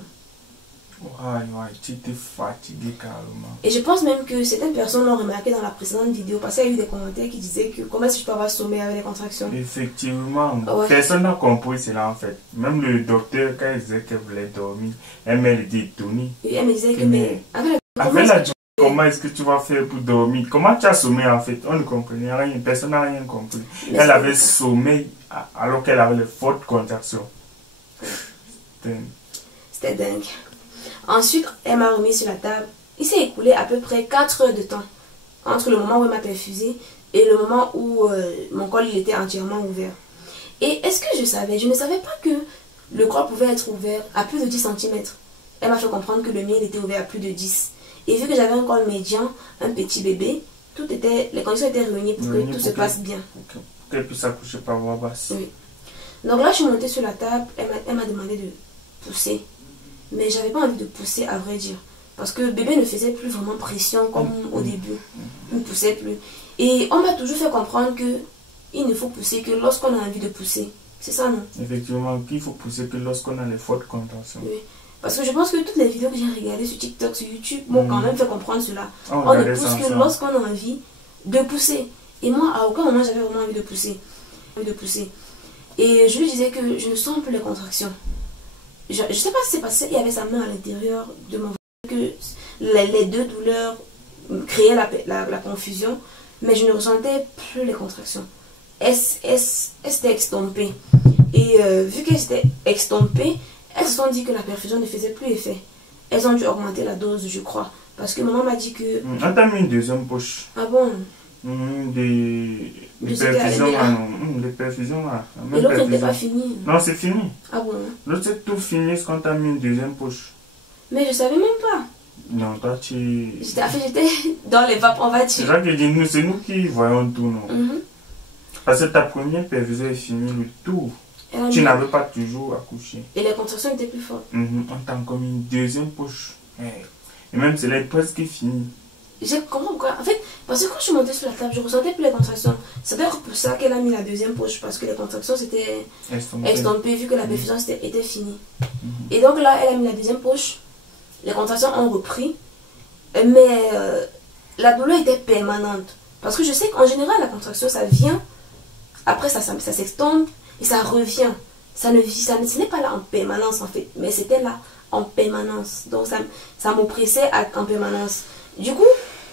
Ouais, tu étais fatiguée carrément. Et je pense même que certaines personnes l'ont remarqué dans la précédente vidéo parce qu'il y a eu des commentaires qui disaient que comment est-ce que je peux avoir sommeil avec les contractions. Effectivement, ouais. Personne n'a compris cela en fait. Même le docteur, quand il disait qu'elle voulait dormir, elle était étonnée. Et elle me disait que avec la comment est-ce que tu vas faire pour dormir? Comment tu as sommeil en fait? On ne comprenait rien, personne n'a rien compris. Mais elle avait sommeil alors qu'elle avait les fortes contractions. C'était dingue. Ensuite, elle m'a remis sur la table. Il s'est écoulé à peu près 4 heures de temps entre le moment où elle m'a perfusé et le moment où mon col il était entièrement ouvert. Et est-ce que je savais? Je ne savais pas que le col pouvait être ouvert à plus de 10 cm. Elle m'a fait comprendre que le mien était ouvert à plus de 10. Et vu que j'avais un col médian, un petit bébé, les conditions étaient réunies pour que tout se passe bien. Pour qu'elle puisse accoucher par voie basse. Oui. Donc là, je suis montée sur la table, elle m'a demandé de pousser. Mais j'avais pas envie de pousser à vrai dire. Parce que bébé ne faisait plus vraiment pression comme au début. Il ne poussait plus. Et on m'a toujours fait comprendre que il ne faut pousser que lorsqu'on a envie de pousser. C'est ça, non? Effectivement, qu'il faut pousser que lorsqu'on a les fortes contractions. Oui. Parce que je pense que toutes les vidéos que j'ai regardées sur TikTok, sur YouTube, m'ont quand même fait comprendre cela. On ne pousse que lorsqu'on a envie de pousser. Et moi, à aucun moment, j'avais vraiment envie de pousser. Et je lui disais que je ne sens plus les contractions. Je ne sais pas si c'est passé, il y avait sa main à l'intérieur de mon ventre, que les deux douleurs créaient la confusion, mais je ne ressentais plus les contractions. Elles s'étaient extompées. Et vu qu'elles s'étaient extompées, elles se sont dit que la perfusion ne faisait plus effet. Elles ont dû augmenter la dose, je crois. Parce que maman m'a dit que... On t'a mis une deuxième poche. Ah bon? Des perfusions, non. Des perfusions, là. Et l'autre n'était pas fini. Non, c'est fini. Ah bon? L'autre, c'est tout fini, ce qu'on t'a mis une deuxième poche. Mais je savais même pas. Non, toi, tu... J'étais dans les vapes, on va dire. C'est ça que je dis, c'est nous qui voyons tout, non? Parce que ta première perfusion est finie, le tout. Tu n'avais pas toujours accouché. Et les contractions étaient plus fortes. On t'a encore mis une deuxième poche. Et même, c'est là presque fini. J'ai compris pourquoi. En fait, parce que quand je suis montée sur la table, je ressentais plus les contractions. C'est peut-être pour ça qu'elle a mis la deuxième poche, parce que les contractions s'étaient estompées vu que la perfusion était finie. Et donc là, elle a mis la deuxième poche. Les contractions ont repris. Mais la douleur était permanente. Parce que je sais qu'en général, la contraction, ça vient. Après, ça s'estompe et ça revient. Ce n'est pas là en permanence en fait. Mais c'était là en permanence. Donc ça m'oppressait en permanence. Du coup,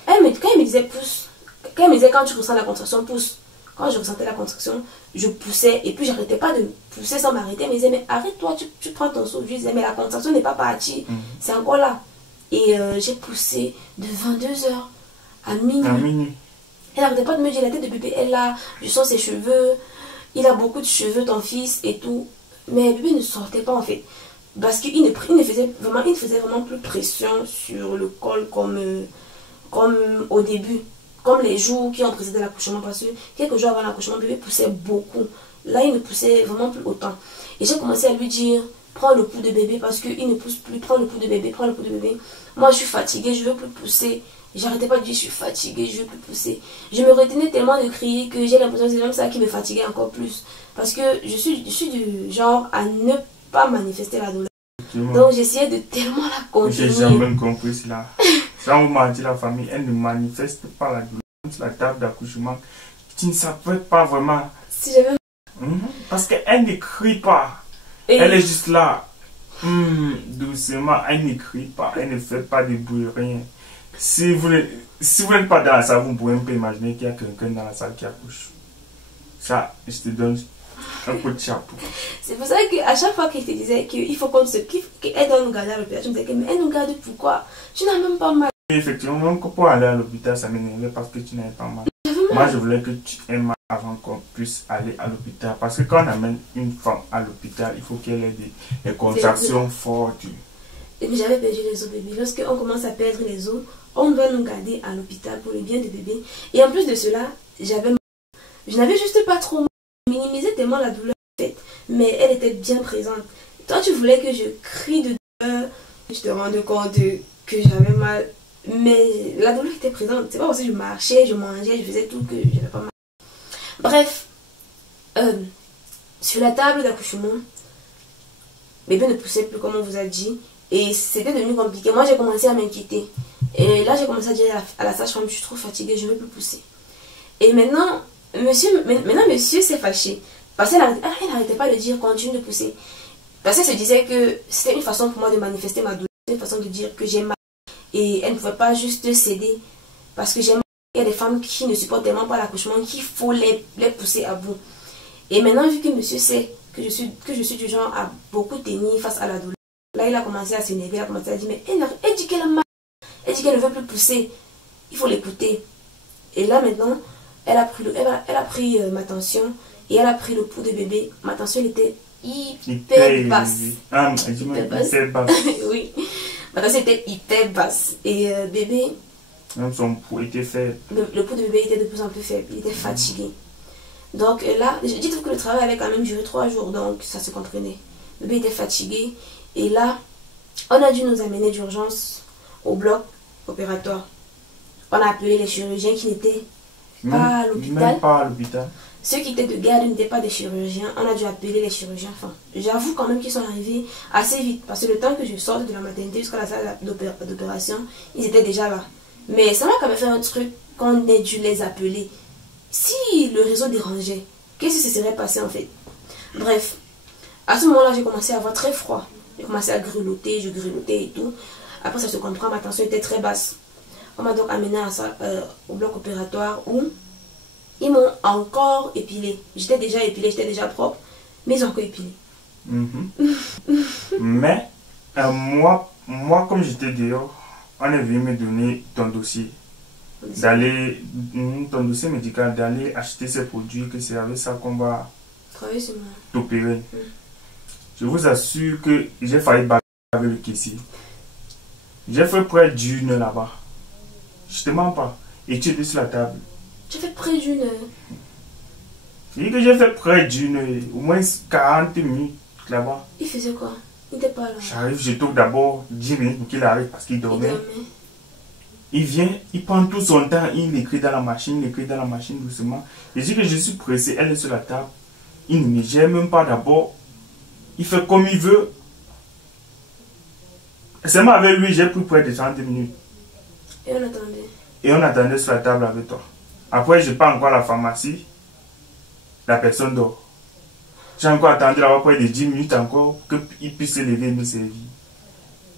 quand elle me disait pousse, quand elle me disait quand tu ressens la contraction, pousse. Quand je ressentais la contraction, je poussais et puis j'arrêtais pas de pousser sans m'arrêter. Elle me disait mais arrête-toi, tu prends ton souffle. Je disais mais la contraction n'est pas partie, c'est encore là. Et j'ai poussé de 22h à minuit. À minuit. Elle n'arrêtait pas de me dire, la tête de bébé est là, je sens ses cheveux, il a beaucoup de cheveux, ton fils et tout. Mais bébé ne sortait pas en fait. Parce qu'il ne faisait vraiment plus pression sur le col comme au début. Comme les jours qui ont précédé l'accouchement. Parce que quelques jours avant l'accouchement, bébé poussait beaucoup. Là, il ne poussait vraiment plus autant. Et j'ai commencé à lui dire, prends le pouls de bébé parce qu'il ne pousse plus. Prends le pouls de bébé, prends le pouls de bébé. Moi, je suis fatiguée, je ne veux plus pousser. J'arrêtais pas de dire, je suis fatiguée, je ne veux plus pousser. Je me retenais tellement de crier que j'ai l'impression que c'est même ça qui me fatiguait encore plus. Parce que je suis du genre à ne pas manifester la douleur. Donc j'essayais de tellement la contenir. J'ai jamais compris cela. Sans vous mentir, la famille, elle ne manifeste pas la douleur. Sur la table d'accouchement, tu ne s'apprêtes pas vraiment. Si j'avais... Parce qu'elle ne crie pas. Et elle est juste là. Doucement, elle ne crie pas. Elle ne fait pas de bruit, rien. Si vous n'êtes pas dans la salle, vous pouvez pas imaginer qu'il y a quelqu'un dans la salle qui accouche. Ça, je te donne un coup de chapeau. C'est pour ça qu'à chaque fois qu'elle te disait qu'il faut qu'on se kiffe, qu'elle doit nous garder à l'hôpital, je me disais, mais elle nous garde pourquoi? Tu n'as même pas mal. Effectivement, même pour aller à l'hôpital, ça m'énervait parce que tu n'avais pas mal. Moi, je voulais que tu aies mal avant qu'on puisse aller à l'hôpital. Parce que quand on amène une femme à l'hôpital, il faut qu'elle ait des contractions fortes. Et puis j'avais perdu les os bébés. Lorsqu'on commence à perdre les os, on doit nous garder à l'hôpital pour le bien du bébé. Et en plus de cela, je n'avais juste pas trop mal. Je minimisais tellement la douleur en fait, mais elle était bien présente. Toi, tu voulais que je crie de douleur, que je te rende compte que j'avais mal. Mais la douleur était présente. C'est pas aussi je marchais, je mangeais, je faisais tout que j'avais pas mal. Bref, sur la table d'accouchement, bébé ne poussait plus comme on vous a dit. Et c'était devenu compliqué. Moi, j'ai commencé à m'inquiéter. Et là, j'ai commencé à dire à la sage-femme, je suis trop fatiguée, je ne veux plus pousser. Et maintenant, monsieur s'est fâché. Parce qu'elle n'arrêtait pas de dire, continue de pousser. Parce qu'elle se disait que c'était une façon pour moi de manifester ma douleur. C'était une façon de dire que j'ai mal. Et elle ne pouvait pas juste céder. Parce que j'ai mal. Il y a des femmes qui ne supportent tellement pas l'accouchement qu'il faut les pousser à bout. Et maintenant, vu que monsieur sait que je suis du genre à beaucoup tenir face à la douleur, là, il a commencé à s'énerver, il a commencé à dire, mais elle dit qu'elle a mal, elle dit qu'elle ne veut plus pousser, il faut l'écouter. Et là, maintenant, elle a pris ma tension et elle a pris le pouls de bébé. Ma tension, elle était hyper basse. Hyper basse. Oui, ma tension était hyper basse. Et bébé... Même son pouls était faible. Le pouls de bébé était de plus en plus faible, il était fatigué. Donc là, dites-vous que le travail avait quand même duré 3 jours, donc ça se comprenait. Le bébé était fatigué. Et là, on a dû nous amener d'urgence au bloc opératoire. On a appelé les chirurgiens qui n'étaient pas à l'hôpital. Même pas à l'hôpital. Ceux qui étaient de garde n'étaient pas des chirurgiens. On a dû appeler les chirurgiens. Enfin, j'avoue quand même qu'ils sont arrivés assez vite. Parce que le temps que je sorte de la maternité jusqu'à la salle d'opération, ils étaient déjà là. Mais ça m'a quand même fait un truc qu'on ait dû les appeler. Si le réseau dérangeait, qu'est-ce qui se serait passé en fait? Bref, à ce moment-là, j'ai commencé à avoir très froid. J'ai commencé à grelotter, je grelottais et tout. Après, ça se comprend, ma tension était très basse. On m'a donc amené au bloc opératoire où ils m'ont encore épilé. J'étais déjà épilée, j'étais déjà propre, mais ils ont encore épilé. Mais, moi, comme j'étais dehors, on est venu me donner ton dossier. Ton dossier médical, d'aller acheter ces produits, que c'est avec ça qu'on va t'opérer. Je vous assure que j'ai failli battre avec le caissier. J'ai fait près d'une heure là-bas. Je te mens pas. Et tu étais sur la table. J'ai fait près d'une heure. Je dis que j'ai fait près d'une heure. Au moins 40 minutes là-bas. Il faisait quoi? Il n'était pas là. J'arrive, je tourne d'abord 10 minutes pour qu'il arrive parce qu'il dormait. Il vient, il prend tout son temps, il écrit dans la machine, doucement. Je dis que je suis pressé, elle est sur la table. Il ne me gère même pas d'abord. Il fait comme il veut. Seulement avec lui, j'ai pris près de 30 minutes. Et on attendait. Et on attendait sur la table avec toi. Après, je pars encore à la pharmacie. La personne dort. J'ai encore attendu là-bas près de 10 minutes encore pour qu'il puisse se lever et me servir.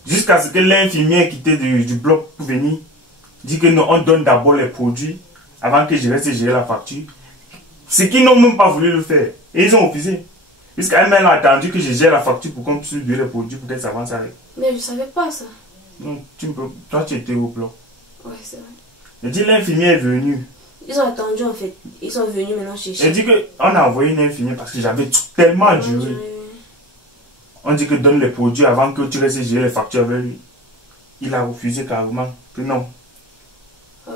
Jusqu'à ce que l'infirmière qui était du bloc pour venir dit que non, on donne d'abord les produits avant que je reste gérer la facture. C'est qu'ils n'ont même pas voulu le faire. Et ils ont refusé. Jusqu'à-elle-même a attendu que je gère la facture pour qu'on puisse donner les produits pour qu'elle s'avance avec. Mais je ne savais pas ça. Non, toi tu étais au bloc. Ouais, c'est vrai. Il dit l'infirmier est venu. Ils ont attendu en fait. Ils sont venus maintenant chercher. Il dit qu'on a envoyé une infirmière parce que j'avais tellement duré. On dit que donne les produits avant que tu restes gérer les factures avec lui. Il a refusé carrément que non. Oh.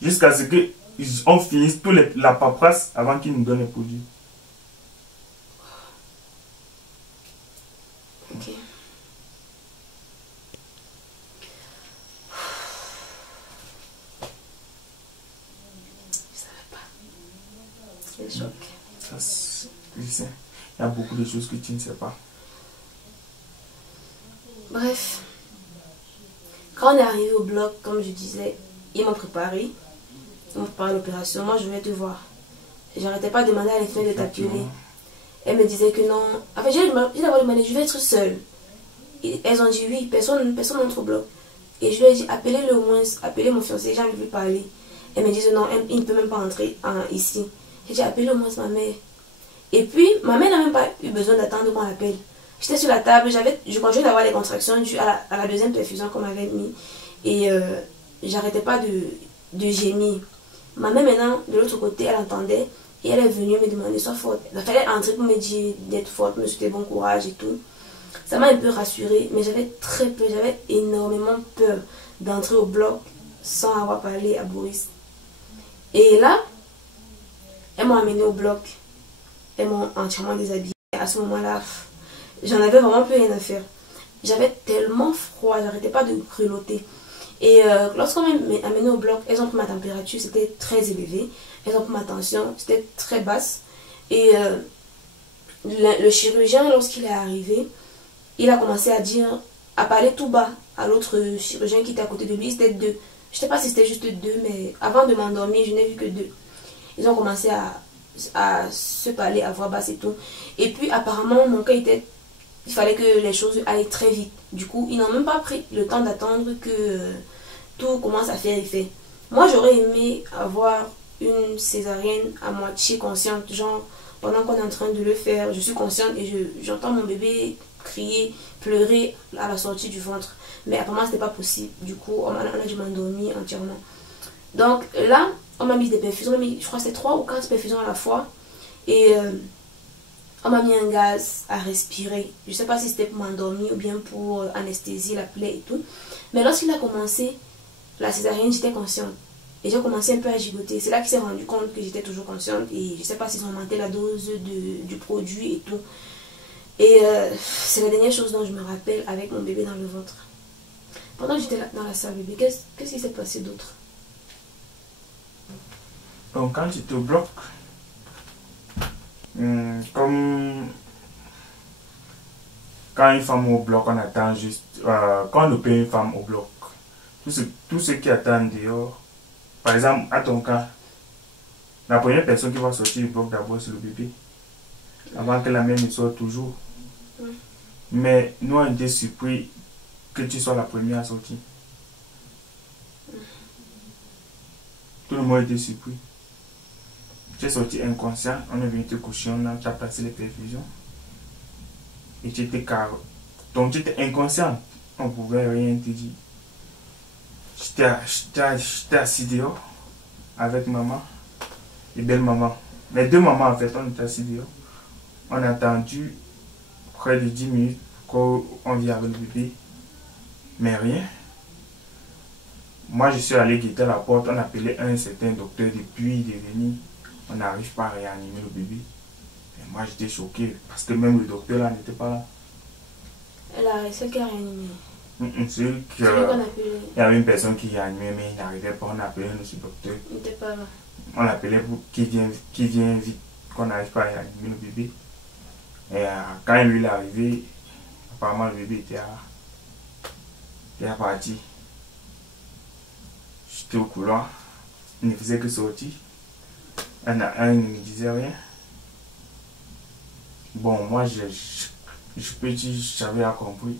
Jusqu'à ce qu'on finisse toute la paperasse avant qu'il nous donne les produits. Ok. Je savais pas. Quel choc. Ça, je sais. Il y a beaucoup de choses que tu ne sais pas. Bref. Quand on est arrivé au bloc, comme je disais, ils m'ont préparé. Ils m'ont préparé l'opération. Moi, je voulais te voir. J'arrêtais pas de demander à l'infirmière de t'appeler. Elle me disait que non. En fait, j'ai d'abord demandé, je vais être seule. Elles ont dit oui, personne n'entre au bloc. Et je lui ai dit, appelez-le au moins, appelez mon fiancé, j'ai envie de lui parler. Elle me disait non, il ne peut même pas entrer ici. J'ai dit, appelez au moins ma mère. Et puis, ma mère n'a même pas eu besoin d'attendre qu'on l'appelle. J'étais sur la table, je continuais d'avoir les contractions dues à la deuxième perfusion qu'on m'avait mis. Et j'arrêtais pas de gémir. Ma mère maintenant, de l'autre côté, elle entendait. Et elle est venue me demander, sois forte. Il fallait entrer pour me dire d'être forte, me souhaiter bon courage et tout. Ça m'a un peu rassurée, mais j'avais très peur, j'avais énormément peur d'entrer au bloc sans avoir parlé à Boris. Et là, elles m'ont amenée au bloc. Elles m'ont entièrement déshabillée. À ce moment-là, j'en avais vraiment plus rien à faire. J'avais tellement froid, j'arrêtais pas de grelotter. Et lorsqu'on m'a amené au bloc, elles ont pris ma température, c'était très élevé. Elles ont pris ma tension, c'était très basse. Et le chirurgien, lorsqu'il est arrivé, il a commencé à parler tout bas à l'autre chirurgien qui était à côté de lui. C'était deux. Je ne sais pas si c'était juste deux, mais avant de m'endormir, je n'ai vu que deux. Ils ont commencé à se parler à voix basse et tout. Et puis apparemment, mon cas était... Il fallait que les choses aillent très vite. Du coup, ils n'ont même pas pris le temps d'attendre que tout commence à faire effet. Moi, j'aurais aimé avoir une césarienne à moitié consciente. Genre, pendant qu'on est en train de le faire, je suis consciente et j'entends mon bébé crier, pleurer à la sortie du ventre. Mais apparemment, ce n'était pas possible. Du coup, on a dû m'endormir entièrement. Donc là, on m'a mis des perfusions. Je crois que c'était 3 ou 4 perfusions à la fois. Et on m'a mis un gaz à respirer. Je ne sais pas si c'était pour m'endormir ou bien pour anesthésier la plaie et tout. Mais lorsqu'il a commencé la césarienne, j'étais consciente. Et j'ai commencé un peu à gigoter. C'est là qu'il s'est rendu compte que j'étais toujours consciente. Et je ne sais pas s'ils ont augmenté la dose du produit et tout. Et c'est la dernière chose dont je me rappelle avec mon bébé dans le ventre. Pendant que j'étais dans la salle bébé, qu'est-ce qui s'est passé d'autre? Donc quand tu te bloques, comme quand une femme au bloc, on attend juste... quand on opère une femme au bloc, tous ceux qui attendent dehors, par exemple, à ton cas, la première personne qui va sortir du bloc d'abord, c'est le bébé. Avant que la mère ne sorte toujours. Mais nous, on était surpris que tu sois la première à sortir. Tout le monde était surpris. Tu es sorti inconscient, on est venu te coucher, on a placé les perfusions. Et tu étais carré. Donc tu étais inconscient. On ne pouvait rien te dire. J'étais assis dehors avec maman et belle-maman. Les deux mamans en fait, on était assis dehors. On a attendu près de 10 minutes qu'on vient avec le bébé. Mais rien. Moi je suis allé guetter à la porte, on appelait un certain docteur depuis il est venu. On n'arrive pas à réanimer le bébé. Et moi j'étais choqué parce que même le docteur là n'était pas là. Celle qui a réanimé. Il y avait une personne qui réanimait mais il n'arrivait pas. On a appelé notre docteur. Il n'était pas là. On l'appelait pour qu'il vienne vite, qu'on n'arrive pas à réanimer le bébé. Et quand lui est arrivé, apparemment le bébé était parti. J'étais au couloir, il ne faisait que sortir. Un à un, il ne me disait rien. Bon, moi, je peux dire, j'avais compris.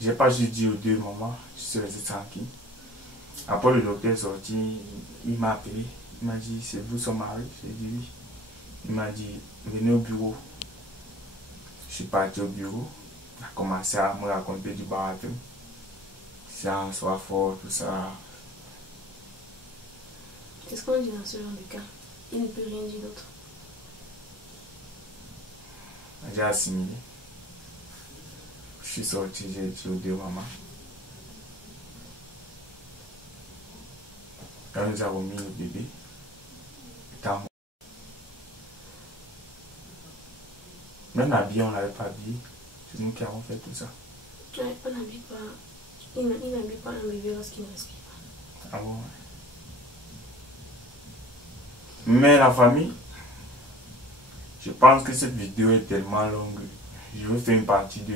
J'ai pas juste dit aux deux mamans, je suis resté tranquille. Après, le docteur est sorti, il m'a appelé. Il m'a dit, c'est vous son mari? J'ai dit oui. Il m'a dit, venez au bureau. Je suis parti au bureau. Il a commencé à me raconter du baratin. Ça, soit fort, tout ça. C'est ce qu'on dit dans ce genre de cas. Il ne peut rien dire d'autre. J'ai assimilé. Je suis sorti, j'ai dit aux deux mamans. Quand nous avons mis le bébé, même habillé, on ne l'avait pas habillé. C'est nous qui avons fait tout ça. Ouais, on n'habille pas. Il n'habille pas un bébé lorsqu'il ne respire pas. Ah bon? Mais la famille, je pense que cette vidéo est tellement longue. Je veux faire une partie 2.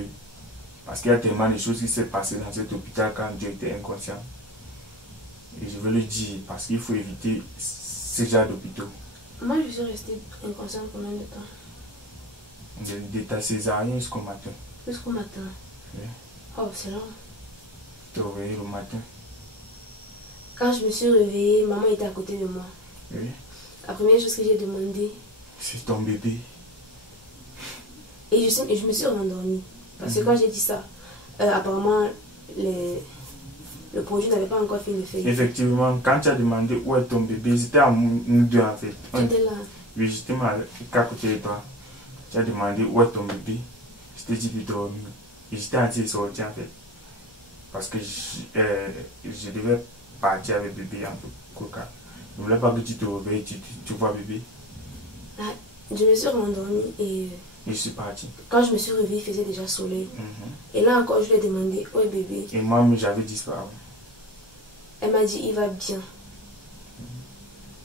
Parce qu'il y a tellement de choses qui s'est passées dans cet hôpital quand Dieu était inconscient. Et je veux le dire parce qu'il faut éviter ce genre d'hôpitaux. Moi, je suis restée inconsciente combien de temps? De ta césarienne jusqu'au matin. Jusqu'au matin? Oui. Oh, c'est long. Tu t'es réveillé le matin. Quand je me suis réveillée, maman était à côté de moi. Oui. La première chose que j'ai demandé... C'est ton bébé. Et je me suis rendormie. Parce que quand j'ai dit ça, apparemment, le produit n'avait pas encore fait l'effet. Effectivement, quand tu as demandé où est ton bébé, c'était à nous deux en fait. J'étais là. Oui, j'étais à côté de toi. Tu as demandé où est ton bébé. Je t'ai dit de dormir. Et j'étais en train de sortir en fait. Parce que je devais partir avec bébé en coca. Je ne voulais pas que tu te réveilles, tu vois bébé. Ah, je me suis rendormie et je suis parti. Quand je me suis réveillée, il faisait déjà soleil. Et là encore, je lui ai demandé, où est bébé? Et moi, j'avais disparu. Elle m'a dit, il va bien.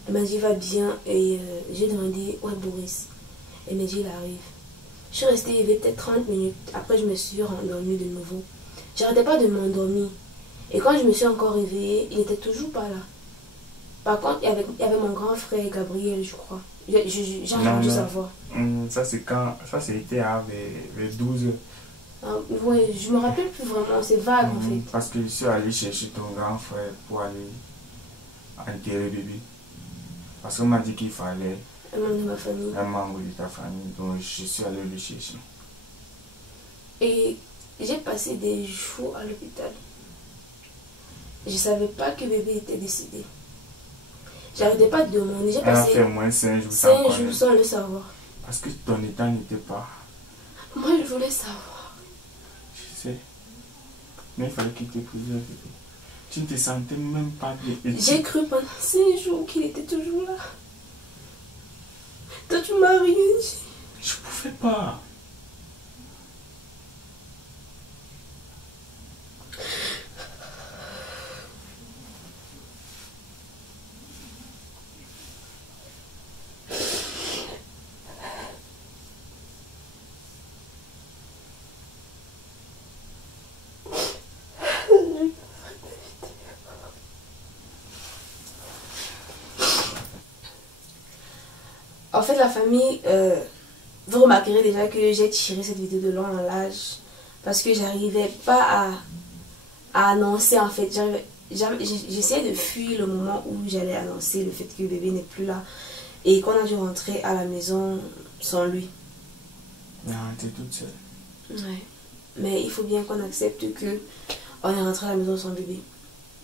Elle m'a dit, il va bien. Et j'ai demandé, où est Boris? Elle m'a dit, il arrive. Je suis restée éveillée peut-être 30 minutes. Après, je me suis rendormie de nouveau. J'arrêtais pas de m'endormir. Et quand je me suis encore réveillée, il n'était toujours pas là. Par contre, il y avait mon grand frère Gabriel, je crois. J'ai entendu sa voix. Ça, c'est quand. Ça, c'était vers 12 heures. Ah, ouais, je me rappelle plus vraiment, c'est vague en fait. Parce que je suis allé chercher ton grand frère pour aller enterrer bébé. Parce qu'on m'a dit qu'il fallait un membre de ma famille. Un membre de ta famille. Donc je suis allé le chercher. Et j'ai passé des jours à l'hôpital. Je savais pas que bébé était décédé. J'arrêtais pas de demander. J'ai passé fait moins 5 jours, 5 jours sans le savoir. Parce que ton état n'était pas. Moi, je voulais savoir. Je sais. Mais il fallait qu'il te préserve. Tu ne te sentais même pas bien. J'ai cru pendant 5 jours qu'il était toujours là. Toi, tu m'as rien dit. Je pouvais pas. En fait, la famille, vous remarquerez déjà que j'ai tiré cette vidéo de long en large parce que j'arrivais pas à annoncer en fait. J'essayais de fuir le moment où j'allais annoncer le fait que le bébé n'est plus là et qu'on a dû rentrer à la maison sans lui. Non, tu es toute seule. Ouais. Mais il faut bien qu'on accepte que on est rentré à la maison sans bébé.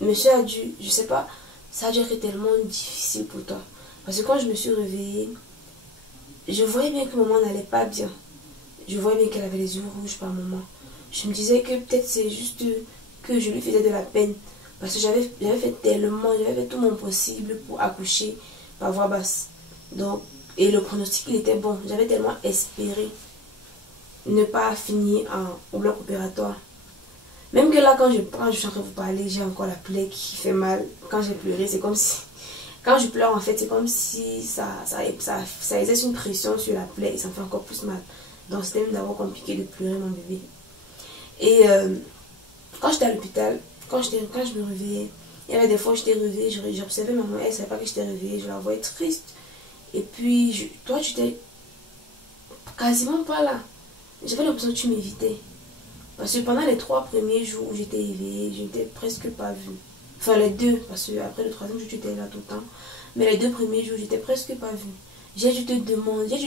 Monsieur a dû, je sais pas, ça a dû être tellement difficile pour toi. Parce que quand je me suis réveillée, je voyais bien que maman n'allait pas bien. Je voyais bien qu'elle avait les yeux rouges par moment. Je me disais que peut-être c'est juste que je lui faisais de la peine. Parce que j'avais fait tout mon possible pour accoucher par voie basse. Donc, et le pronostic il était bon. J'avais tellement espéré ne pas finir au bloc opératoire. Même que là, quand je suis en train de vous parler, j'ai encore la plaie qui fait mal. Quand j'ai pleuré, c'est comme si... Quand je pleure, en fait, c'est comme si ça exerce une pression sur la plaie et ça me fait encore plus mal. Donc, c'était même d'abord compliqué de pleurer mon bébé. Et quand j'étais à l'hôpital, quand je me réveillais, il y avait des fois où j'étais réveillée, j'observais maman, elle ne savait pas que j'étais réveillée, je la voyais triste. Et puis, toi, tu étais quasiment pas là. J'avais l'impression que tu m'évitais. Parce que pendant les 3 premiers jours où j'étais éveillée, je n'étais presque pas vue. Enfin, les 2, parce que après le 3e jour, tu étais là tout le temps. Mais les 2 premiers jours, j'étais presque pas vue. J'ai dû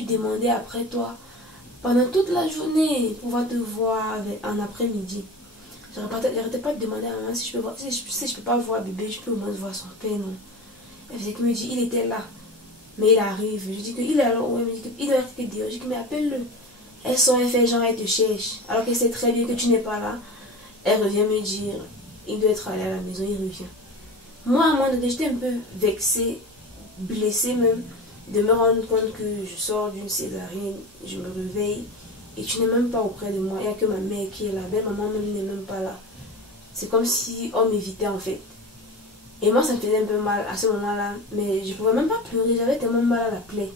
demander après toi, pendant toute la journée, pour pouvoir te voir en après-midi. J'arrêtais pas de demander à maman si je peux pas voir bébé, je peux au moins voir son père, non. Elle faisait qu'il me dit, il était là. Mais il arrive. Je dis qu'il est là. Ouais, elle me dit qu'il doit être dehors. Je dis, mais appelle-le. Elle sort, elle fait genre, elle te cherche. Alors qu'elle sait très bien que tu n'es pas là. Elle revient me dire, il doit être allé à la maison, il revient. Moi, à un moment donné, j'étais un peu vexée, blessée même, de me rendre compte que je sors d'une césarienne, je me réveille, et tu n'es même pas auprès de moi. Il n'y a que ma mère qui est là. Belle maman même n'est même pas là. C'est comme si on m'évitait en fait. Et moi, ça me faisait un peu mal à ce moment-là. Mais je ne pouvais même pas pleurer. J'avais tellement mal à la plaie.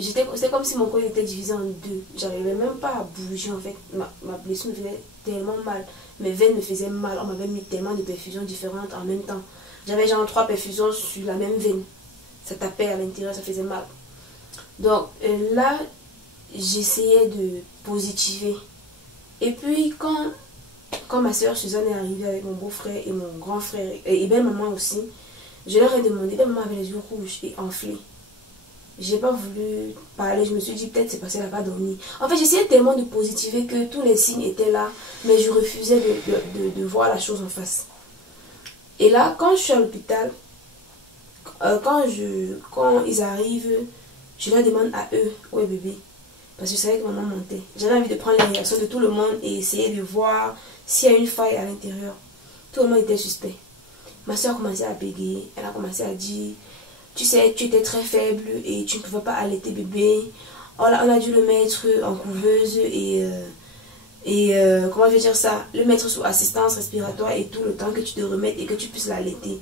C'était comme si mon corps était divisé en deux. J'arrivais même pas à bouger en fait. Ma blessure me faisait tellement mal. Mes veines me faisaient mal. On m'avait mis tellement de perfusions différentes en même temps. J'avais genre 3 perfusions sur la même veine. Ça tapait à l'intérieur, ça faisait mal. Donc là, j'essayais de positiver. Et puis quand ma soeur Suzanne est arrivée avec mon beau-frère et mon grand frère, et belle maman aussi, je leur ai demandé, belle maman avait les yeux rouges et enflés. J'ai pas voulu parler, je me suis dit peut-être c'est parce qu'elle n'a pas dormi. En fait, j'essayais tellement de positiver que tous les signes étaient là, mais je refusais de voir la chose en face. Et là, quand je suis à l'hôpital, quand ils arrivent, je leur demande à eux, ouais bébé, parce que je savais que maman montait. J'avais envie de prendre les réactions de tout le monde et essayer de voir s'il y a une faille à l'intérieur. Tout le monde était suspect. Ma soeur a commencé à bégayer, elle a commencé à dire, tu sais, tu étais très faible et tu ne pouvais pas allaiter bébé. On a dû le mettre en couveuse et comment je vais dire ça, le mettre sous assistance respiratoire et tout le temps que tu te remettes et que tu puisses l'allaiter.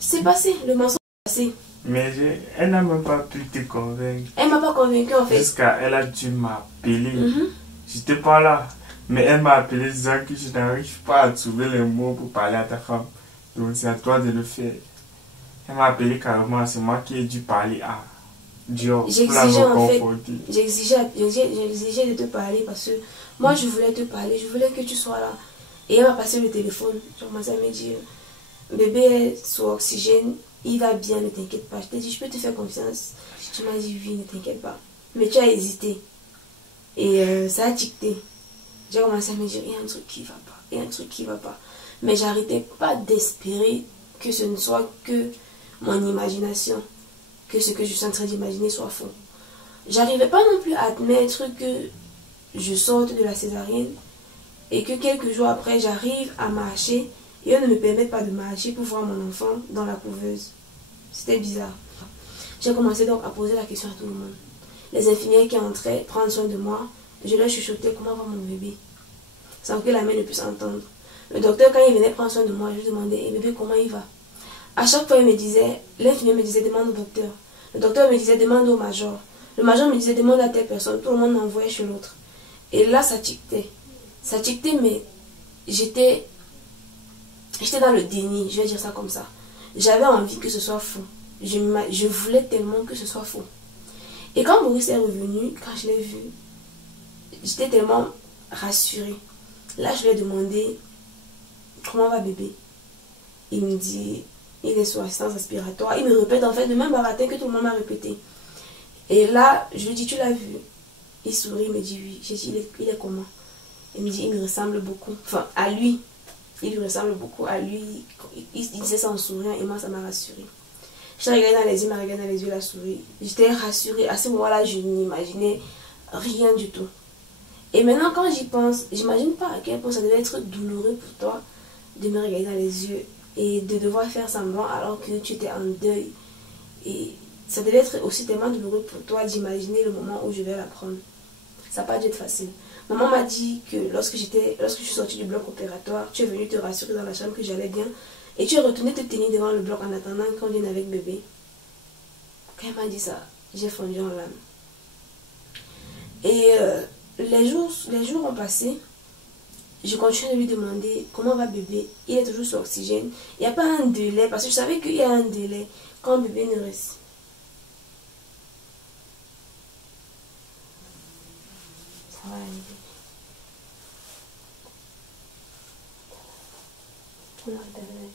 C'est passé, le mensonge est passé. Mais elle n'a même pas pu te convaincre. Elle m'a pas convaincue en fait. Jusqu'à elle a dû m'appeler. J'étais pas là. Mais elle m'a appelé disant que je n'arrive pas à trouver les mots pour parler à ta femme. Donc c'est à toi de le faire. Elle m'a appelé carrément, c'est moi qui ai dû parler à Dior pour la reconforter. J'exigeais de te parler parce que moi je voulais te parler, je voulais que tu sois là. Et elle m'a passé le téléphone. J'ai commencé à me dire, bébé est sous oxygène, il va bien, ne t'inquiète pas. Je t'ai dit, je peux te faire confiance. Tu m'as dit oui, ne t'inquiète pas. Mais tu as hésité. Et ça a dicté. J'ai commencé à me dire, il y a un truc qui va pas, il y a un truc qui va pas. Mais j'arrêtais pas d'espérer que ce ne soit que mon imagination, que ce que je suis en train d'imaginer soit faux. J'arrivais pas non plus à admettre que je sorte de la césarienne et que quelques jours après j'arrive à marcher et eux ne me permettent pas de marcher pour voir mon enfant dans la couveuse. C'était bizarre. J'ai commencé donc à poser la question à tout le monde. Les infirmières qui entraient prendre soin de moi, je leur chuchotais comment va mon bébé, sans que la mère ne puisse entendre. Le docteur, quand il venait prendre soin de moi, je lui demandais, et bébé, comment il va? À chaque fois, il me disait, l'infirmière me disait, demande au docteur. Le docteur me disait, demande au major. Le major me disait, demande à telle personne. Tout le monde m'envoyait chez l'autre. Et là, ça tictait. Ça tictait, mais j'étais dans le déni, je vais dire ça comme ça. J'avais envie que ce soit faux. Je voulais tellement que ce soit faux. Et quand Maurice est revenu, quand je l'ai vu, j'étais tellement rassurée. Là, je lui ai demandé, comment va bébé? Il me dit, il est sous assistance respiratoire. Il me répète en fait le même baratin que tout le monde m'a répété. Et là, je lui dis, tu l'as vu? Il sourit, il me dit oui. J'ai dit, il est comment? Il me dit, il me ressemble beaucoup. Enfin, à lui. Il lui ressemble beaucoup à lui. Il disait ça en souriant et moi, ça m'a rassurée. Je l'ai regardé dans les yeux, il m'a regardé dans les yeux, il a souri. J'étais rassurée. À ce moment-là, je n'imaginais rien du tout. Et maintenant, quand j'y pense, j'imagine pas à quel point ça devait être douloureux pour toi de me regarder dans les yeux et de devoir faire semblant alors que tu étais en deuil. Et ça devait être aussi tellement douloureux pour toi d'imaginer le moment où je vais l'apprendre. Ça n'a pas dû être facile. Maman m'a dit que lorsque je suis sortie du bloc opératoire, tu es venue te rassurer dans la chambre que j'allais bien et tu es retournée te tenir devant le bloc en attendant qu'on vienne avec bébé. Quand elle m'a dit ça, j'ai fondu en larmes. Et les jours ont passé. Je continue de lui demander comment va bébé. Il est toujours sous oxygène. Il n'y a pas un délai parce que je savais qu'il y a un délai quand bébé ne reste. Ça va arriver. On va regarder.